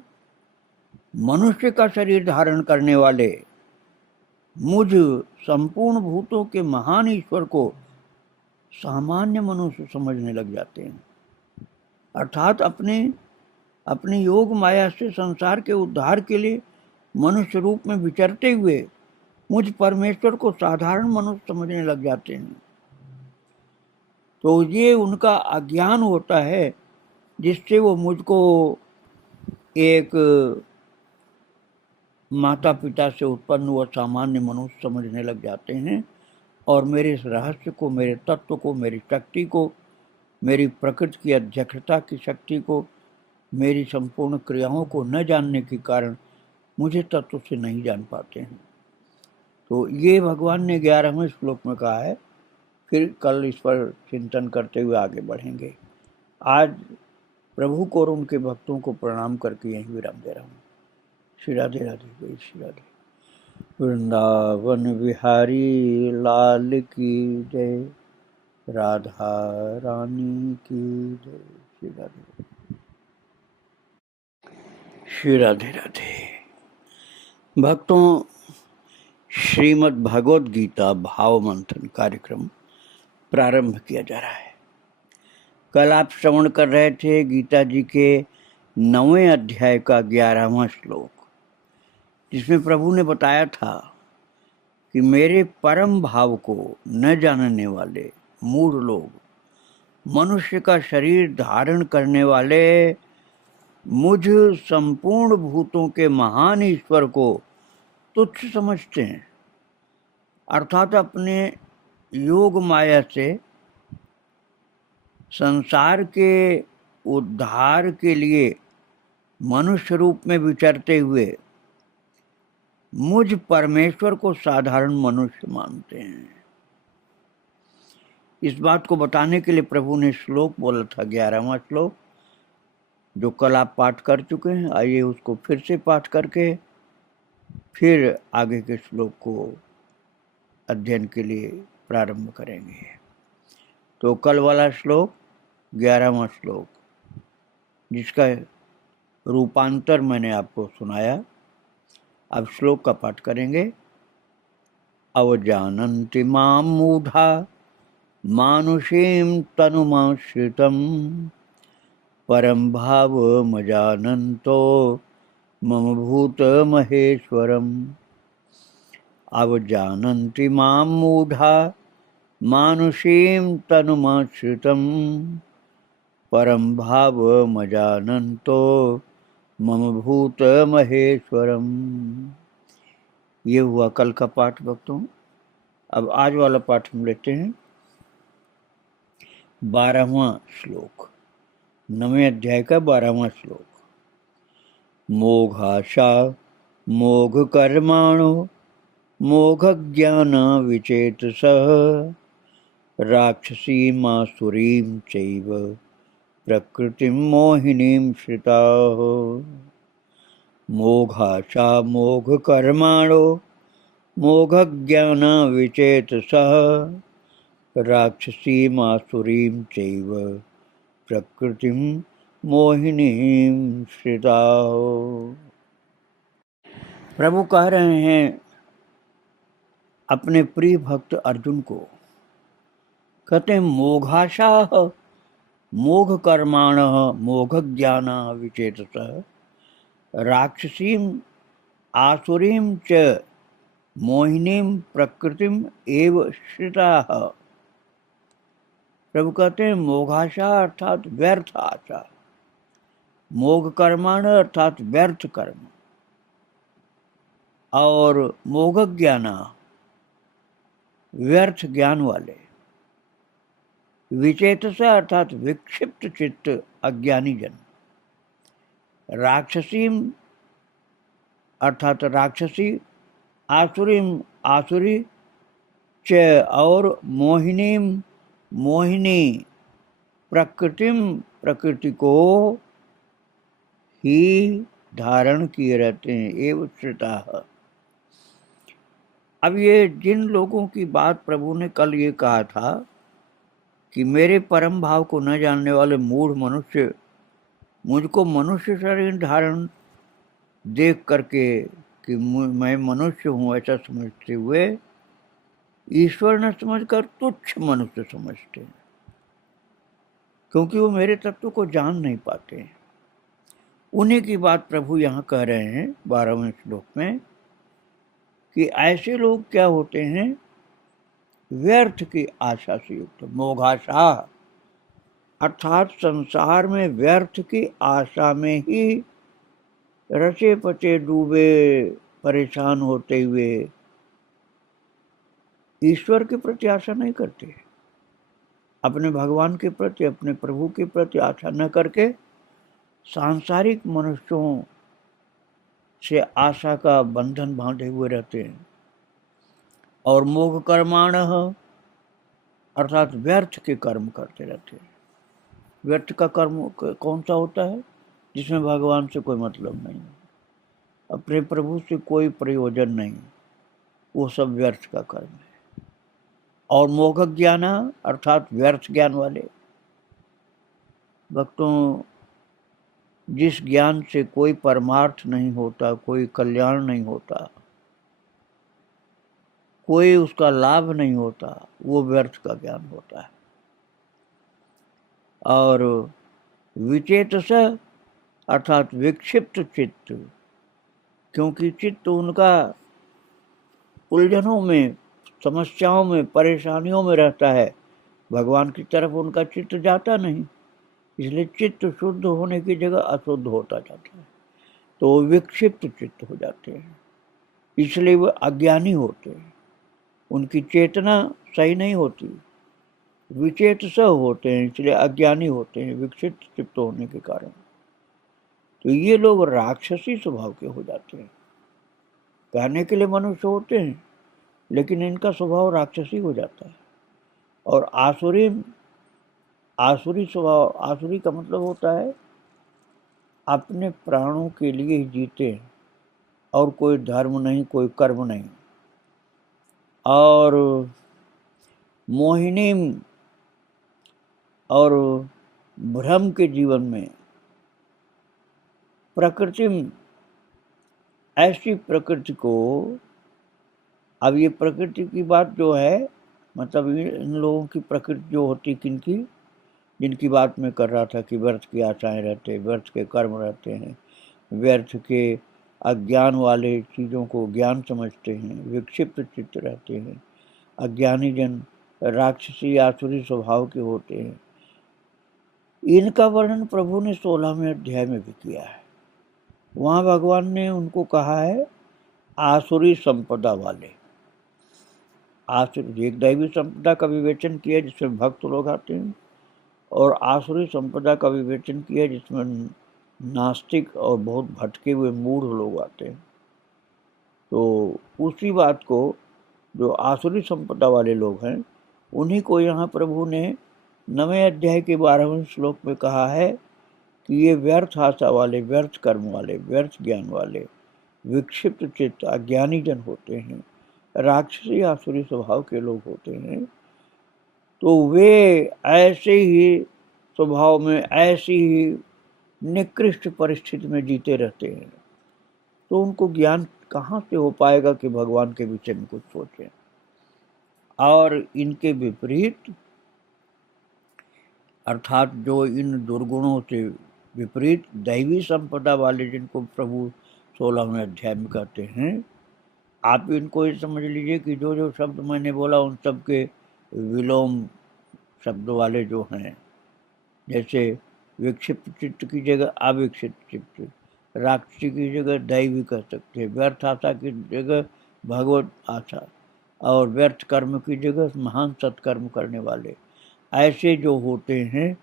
मनुष्य का शरीर धारण करने वाले मुझ संपूर्ण भूतों के महान ईश्वर को सामान्य मनुष्य समझने लग जाते हैं। अर्थात अपने योग माया से संसार के उद्धार के लिए मनुष्य रूप में विचरते हुए मुझ परमेश्वर को साधारण मनुष्य समझने लग जाते हैं। तो ये उनका अज्ञान होता है, जिससे वो मुझको एक माता पिता से उत्पन्न हुआ सामान्य मनुष्य समझने लग जाते हैं और मेरे इस रहस्य को, मेरे तत्व को, मेरी शक्ति को, मेरी प्रकृति की अध्यक्षता की शक्ति को, मेरी संपूर्ण क्रियाओं को न जानने के कारण मुझे तत्व से नहीं जान पाते हैं। तो ये भगवान ने 11वें श्लोक में कहा है फिर कल इस पर चिंतन करते हुए आगे बढ़ेंगे। आज प्रभु को और उनके भक्तों को प्रणाम करके यहीं विराम दे रहा हूँ। श्री राधे राधे, जय श्री राधे। वृंदावन बिहारी लाल की जय, राधा रानी की जय। श्री राधे, श्री राधे राधे। भक्तों, श्रीमद् भगवद गीता भाव मंथन कार्यक्रम प्रारंभ किया जा रहा है। कल आप श्रवण कर रहे थे गीता जी के 9वें अध्याय का 11वां श्लोक, जिसमें प्रभु ने बताया था कि मेरे परम भाव को न जानने वाले मूढ़ लोग मनुष्य का शरीर धारण करने वाले मुझ संपूर्ण भूतों के महान ईश्वर को तुच्छ समझते हैं, अर्थात अपने योग माया से संसार के उद्धार के लिए मनुष्य रूप में विचरते हुए मुझ परमेश्वर को साधारण मनुष्य मानते हैं। इस बात को बताने के लिए प्रभु ने श्लोक बोला था, 11वां श्लोक, जो कल आप पाठ कर चुके हैं। आइए उसको फिर से पाठ करके फिर आगे के श्लोक को अध्ययन के लिए प्रारंभ करेंगे। तो कल वाला श्लोक 11वां श्लोक, जिसका रूपांतर मैंने आपको सुनाया, अब श्लोक का पाठ करेंगे। अवजानन्ति मां मूढ़ा मानुषीं तनुमाश्रितं, परं भावमजानन्तो मम भूत महेश्वरम्। अवजानन्ति मां मूढ़ा मानुषीं तनुमाश्रितं, परं भावमजानन्तो मम भूत महेश्वरम्। ये हुआ कल का पाठ भक्तों। अब आज वाला पाठ हम लेते हैं। 12वां श्लोक, 9वें अध्याय का 12वां श्लोक। मोघाशा मोघ कर्माणो मोघ ज्ञान विचेतसः, राक्षसीमासुरीं चैव प्रकृतिं मोहिनीं श्रिताः। मोघाशा मोघ कर्माणो मोघ ज्ञान विचेतसः, राक्षसीमासुरीं चैव प्रकृतिं मोहिनीं श्रिताः। प्रभु कह रहे हैं अपने प्रिय भक्त अर्जुन को, कहते हैं मोघाशाः मोघ कर्माणः मोघ ज्ञान विचेतसः, राक्षसीं आसुरीं च मोहिनीं प्रकृतिम एव श्रिताः। प्रभु कहते हैं मोघाशा अर्थात व्यर्थ आशा, मोघ कर्माण अर्थात व्यर्थ कर्म, और मोघ ज्ञान व्यर्थ ज्ञान वाले, विचेतस अर्थात विक्षिप्त चित्त अज्ञानी जन, राक्षसीम अर्थात राक्षसी, आसुरीम आसुरी च और मोहिनीम मोहिनी, प्रकृतिम प्रकृति को ही धारण किए रहते हैं, एवं श्रिताः। अब ये जिन लोगों की बात प्रभु ने कल ये कहा था कि मेरे परम भाव को न जानने वाले मूढ़ मनुष्य मुझको मनुष्य शरीर धारण देख करके कि मैं मनुष्य हूँ ऐसा समझते हुए ईश्वर न समझकर तुच्छ मनुष्य समझते हैं, क्योंकि वो मेरे तत्व को जान नहीं पाते। उन्हीं की बात प्रभु यहाँ कह रहे हैं 12वें श्लोक में कि ऐसे लोग क्या होते हैं, व्यर्थ की आशा से युक्त, मोघाशा अर्थात संसार में व्यर्थ की आशा में ही रचे पचे डूबे परेशान होते हुए ईश्वर के प्रति आशा नहीं करते, अपने भगवान के प्रति अपने प्रभु के प्रति आशा न करके सांसारिक मनुष्यों से आशा का बंधन बांधे हुए रहते हैं। और मोघ कर्माणः अर्थात व्यर्थ के कर्म करते रहते हैं। व्यर्थ का कर्म कौन सा होता है? जिसमें भगवान से कोई मतलब नहीं, अपने प्रभु से कोई प्रयोजन नहीं, वो सब व्यर्थ का कर्म है। और मोघ ज्ञान अर्थात व्यर्थ ज्ञान वाले भक्तों, जिस ज्ञान से कोई परमार्थ नहीं होता, कोई कल्याण नहीं होता, कोई उसका लाभ नहीं होता, वो व्यर्थ का ज्ञान होता है। और विचेतस अर्थात विक्षिप्त चित्त, क्योंकि चित्त उनका उलझनों में, समस्याओं में, परेशानियों में रहता है, भगवान की तरफ उनका चित्त जाता नहीं, इसलिए चित्त शुद्ध होने की जगह अशुद्ध होता जाता है, तो वो विक्षिप्त चित्त हो जाते हैं, इसलिए वो अज्ञानी होते हैं, उनकी चेतना सही नहीं होती, विचेत स होते हैं, इसलिए अज्ञानी होते हैं विक्षिप्त चित्त होने के कारण। तो ये लोग राक्षसी स्वभाव के हो जाते हैं। कहने के लिए मनुष्य होते हैं, लेकिन इनका स्वभाव राक्षसी हो जाता है। और आसुरी स्वभाव, आसुरी का मतलब होता है अपने प्राणों के लिए ही जीते हैं, और कोई धर्म नहीं, कोई कर्म नहीं। और मोहिनी और भ्रम के जीवन में प्रकृति, ऐसी प्रकृति को, अब ये प्रकृति की बात जो है, मतलब इन लोगों की प्रकृति जो होती, किनकी, जिनकी बात मैं कर रहा था कि व्यर्थ की आशाएं रहते हैं, व्यर्थ के कर्म रहते हैं, व्यर्थ के अज्ञान वाले चीज़ों को ज्ञान समझते हैं, विक्षिप्त चित्त रहते हैं, अज्ञानी जन राक्षसी आसुरी स्वभाव के होते हैं। इनका वर्णन प्रभु ने 16वें अध्याय में भी किया है। वहाँ भगवान ने उनको कहा है आसुरी संपदा वाले। आसुरी, एक दैवी संपदा का विवेचन किया जिसमें भक्त लोग आते हैं, और आसुरी संपदा का विवेचन किया जिसमें नास्तिक और बहुत भटके हुए मूढ़ लोग आते हैं। तो उसी बात को जो आसुरी संपदा वाले लोग हैं, उन्हीं को यहाँ प्रभु ने 9वें अध्याय के 12वें श्लोक में कहा है कि ये व्यर्थ आशा वाले, व्यर्थ कर्म वाले, व्यर्थ ज्ञान वाले, विक्षिप्त चित्त अज्ञानी जन होते हैं, राक्षसी आसुरी स्वभाव के लोग होते हैं। तो वे ऐसे ही स्वभाव में, ऐसी ही निकृष्ट परिस्थिति में जीते रहते हैं, तो उनको ज्ञान कहाँ से हो पाएगा कि भगवान के विषय में कुछ सोचें। और इनके विपरीत, अर्थात जो इन दुर्गुणों से विपरीत दैवी संपदा वाले, जिनको प्रभु 16वें अध्याय में कहते हैं, आप इनको ये समझ लीजिए कि जो जो शब्द मैंने बोला उन सब के विलोम शब्द वाले जो हैं, जैसे विक्षिप्त चित्त की जगह अविक्षिप्त चित्त, राक्षसी की जगह दैवी कह सकते हैं, व्यर्थ आशा की जगह भगवत आशा, और व्यर्थ कर्म की जगह महान सत्कर्म करने वाले, ऐसे जो होते हैं।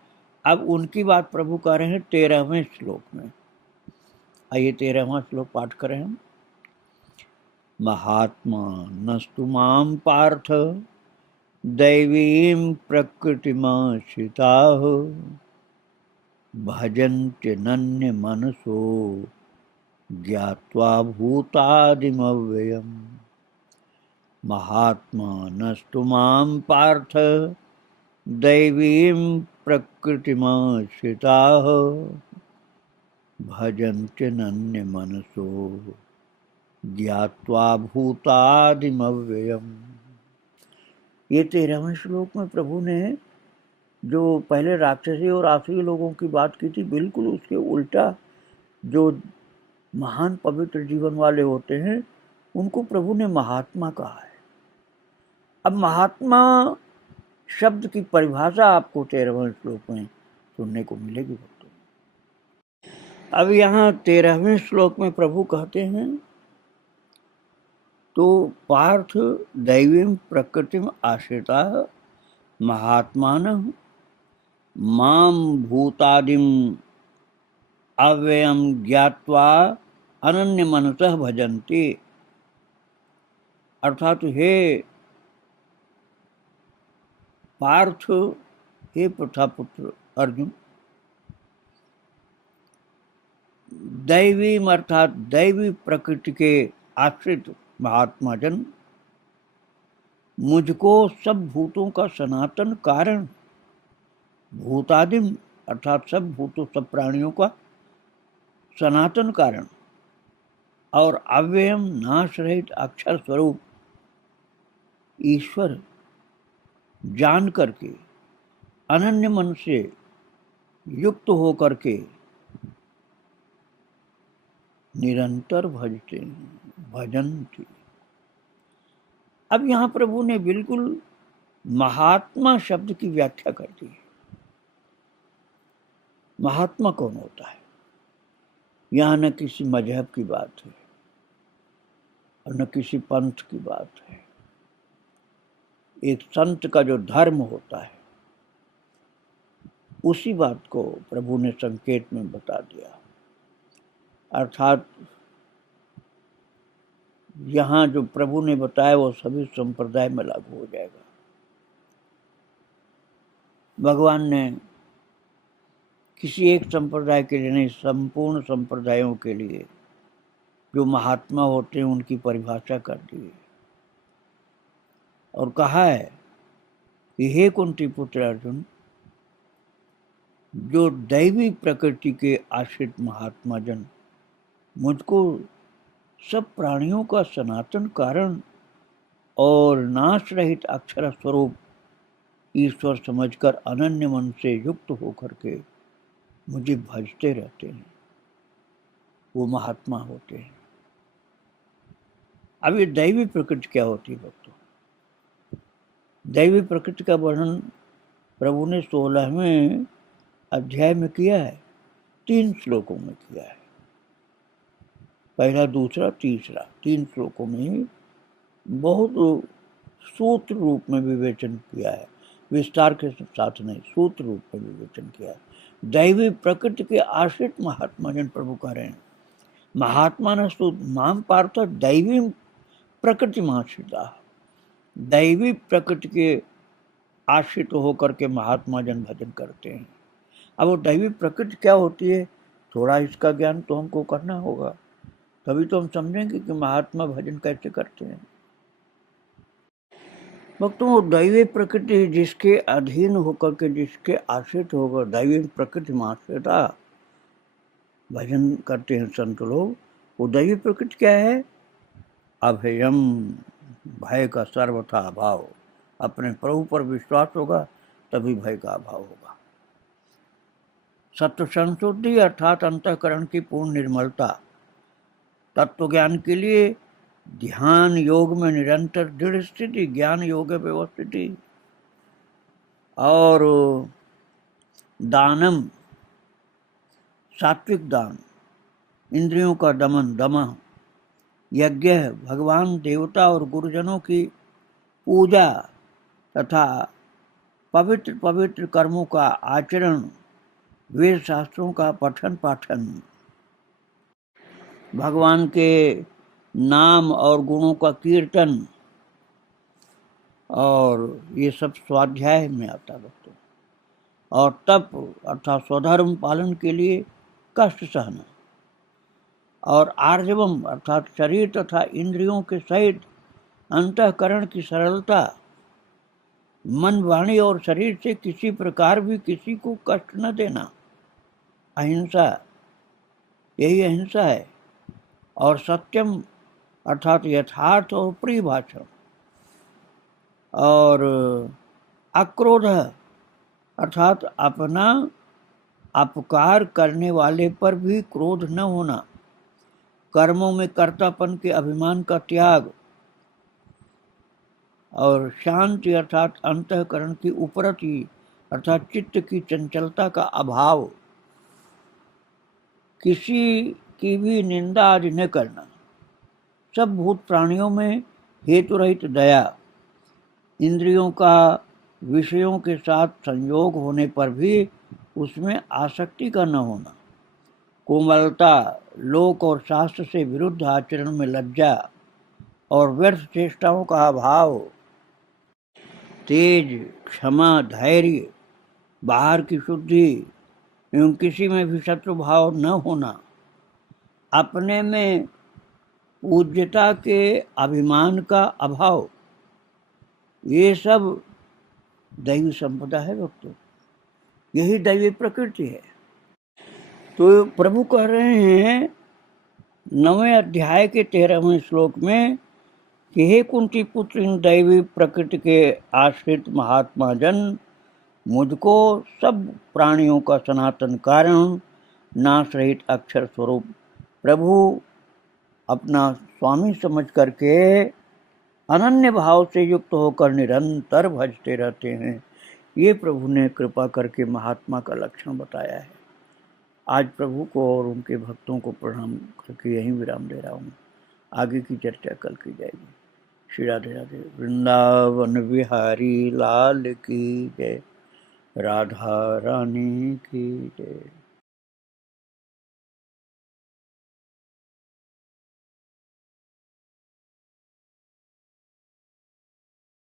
अब उनकी बात प्रभु कर रहे हैं 13वें श्लोक में। आइए 13वां श्लोक पाठ करें हम। महात्मा नस्तु माम पार्थ दैवीं प्रकृतिमाश्रिताः भजन्त्यनन्य मनसो ज्ञात्वा भूतादिमव्ययम्। महात्मा नस्तु माम पार्थ दैवीं प्रकृतिमाश्रिताः भजन्त्यनन्य मनसो ज्ञात्वा भूतादिमव्ययम्। ये 13वें श्लोक में प्रभु ने जो पहले राक्षसी और आसुरी लोगों की बात की थी, बिल्कुल उसके उल्टा जो महान पवित्र जीवन वाले होते हैं, उनको प्रभु ने महात्मा कहा है। अब महात्मा शब्द की परिभाषा आपको 13वें श्लोक में सुनने को मिलेगी भक्तों। अब यहाँ 13वें श्लोक में प्रभु कहते हैं, तो पार्थ दैवीं प्रकृतिम आश्रिता महात्मानः माम भूतादिम अव्ययम ज्ञात्वा अनन्य मनसः भजन्ति। अर्थात हे पार्थ, हे प्रथापुत्र अर्जुन, दैवी अर्थात दैवी प्रकृति के आश्रित महात्मा जन मुझको सब भूतों का सनातन कारण, भूतादिम अर्थात सब भूतों सब प्राणियों का सनातन कारण और अव्ययम नाश रहित अक्षर स्वरूप ईश्वर जान करके अनन्य मन से युक्त होकर के निरंतर भजते भजन थी। अब यहाँ प्रभु ने बिल्कुल महात्मा शब्द की व्याख्या कर दी। महात्मा कौन होता है? यहाँ न किसी मजहब की बात है और न किसी पंथ की बात है। एक संत का जो धर्म होता है उसी बात को प्रभु ने संकेत में बता दिया। अर्थात यहाँ जो प्रभु ने बताया वो सभी संप्रदाय में लागू हो जाएगा। भगवान ने किसी एक संप्रदाय के लिए नहीं, संपूर्ण संप्रदायों के लिए जो महात्मा होते हैं उनकी परिभाषा कर दी है और कहा है कि हे कुंती पुत्र अर्जुन, जो दैवी प्रकृति के आश्रित महात्मा जन मुझको सब प्राणियों का सनातन कारण और नाश रहित अक्षर स्वरूप ईश्वर समझकर अनन्य मन से युक्त होकर के मुझे भजते रहते हैं, वो महात्मा होते हैं। अब ये दैवी प्रकृति क्या होती है भक्तों? दैवी प्रकृति का वर्णन प्रभु ने 16वें अध्याय में किया है, 3 श्लोकों में किया है। पहला, दूसरा, तीसरा, 3 श्लोकों में बहुत सूत्र रूप में विवेचन किया है, विस्तार के साथ नहीं, सूत्र रूप में विवेचन किया है। दैवी प्रकृति के आश्रित महात्मा जन प्रभु कह रहे हैं, महात्मा न माम पार्थ दैवी प्रकृति आश्रिता। दैवी प्रकृति के आश्रित होकर के महात्मा जन भजन करते हैं। अब वो दैवी प्रकृति क्या होती है, थोड़ा इसका ज्ञान तो हमको करना होगा, तभी तो हम समझेंगे कि महात्मा भजन कैसे करते हैं। भक्तों, वो दैवी प्रकृति जिसके अधीन होकर के, जिसके आश्रित होकर दैवी प्रकृति में आश्रिता भजन करते हैं संत लोग, वो दैवी प्रकृति क्या है? अभयम, भय का सर्वथा अभाव। अपने प्रभु पर विश्वास होगा तभी भय का अभाव होगा। सत्व संशुद्धि अर्थात अंतःकरण की पूर्ण निर्मलता। तत्व ज्ञान के लिए ध्यान योग में निरंतर दृढ़ स्थिति, ज्ञान योग व्यवस्थिति। और दानम, सात्विक दान, इंद्रियों का दमन, दमः। यज्ञ, भगवान देवता और गुरुजनों की पूजा तथा पवित्र पवित्र कर्मों का आचरण, वेद शास्त्रों का पठन पाठन, भगवान के नाम और गुणों का कीर्तन, और ये सब स्वाध्याय में आता दोस्तों। और तप अर्थात स्वधर्म पालन के लिए कष्ट सहना, और आर्जवम अर्थात शरीर तथा इंद्रियों के सहित अंतःकरण की सरलता, मन वाणी और शरीर से किसी प्रकार भी किसी को कष्ट न देना, अहिंसा, यही अहिंसा है। और सत्यम अर्थात यथार्थ और प्रिय भाषण, और अक्रोध अर्थात अपना अपकार करने वाले पर भी क्रोध न होना, कर्मों में कर्तापन के अभिमान का त्याग, और शांति अर्थात अंतःकरण की उपरति अर्थात चित्त की चंचलता का अभाव, किसी की भी निंदा आदि न करना, सब भूत प्राणियों में हेतु रहित दया, इंद्रियों का विषयों के साथ संयोग होने पर भी उसमें आसक्ति का न होना, कोमलता, लोक और शास्त्र से विरुद्ध आचरण में लज्जा और व्यर्थ चेष्टाओं का अभाव, तेज, क्षमा, धैर्य, बाहर की शुद्धि एवं किसी में भी शत्रु भाव न होना, अपने में पूज्यता के अभिमान का अभाव, ये सब दैवी संपदा है भक्तों, यही दैवी प्रकृति है। तो प्रभु कह रहे हैं 9वें अध्याय के 13वें श्लोक में कि हे कुंती पुत्र, इन दैवी प्रकृति के आश्रित महात्मा जन मुझको सब प्राणियों का सनातन कारण, नाश रहित अक्षर स्वरूप प्रभु अपना स्वामी समझ करके अनन्य भाव से युक्त होकर निरंतर भजते रहते हैं। ये प्रभु ने कृपा करके महात्मा का लक्षण बताया है। आज प्रभु को और उनके भक्तों को प्रणाम करके यहीं विराम दे रहा हूँ। आगे की चर्चा कल की जाएगी। श्री राधे राधे। वृंदावन बिहारी लाल की जय। राधा रानी की जय।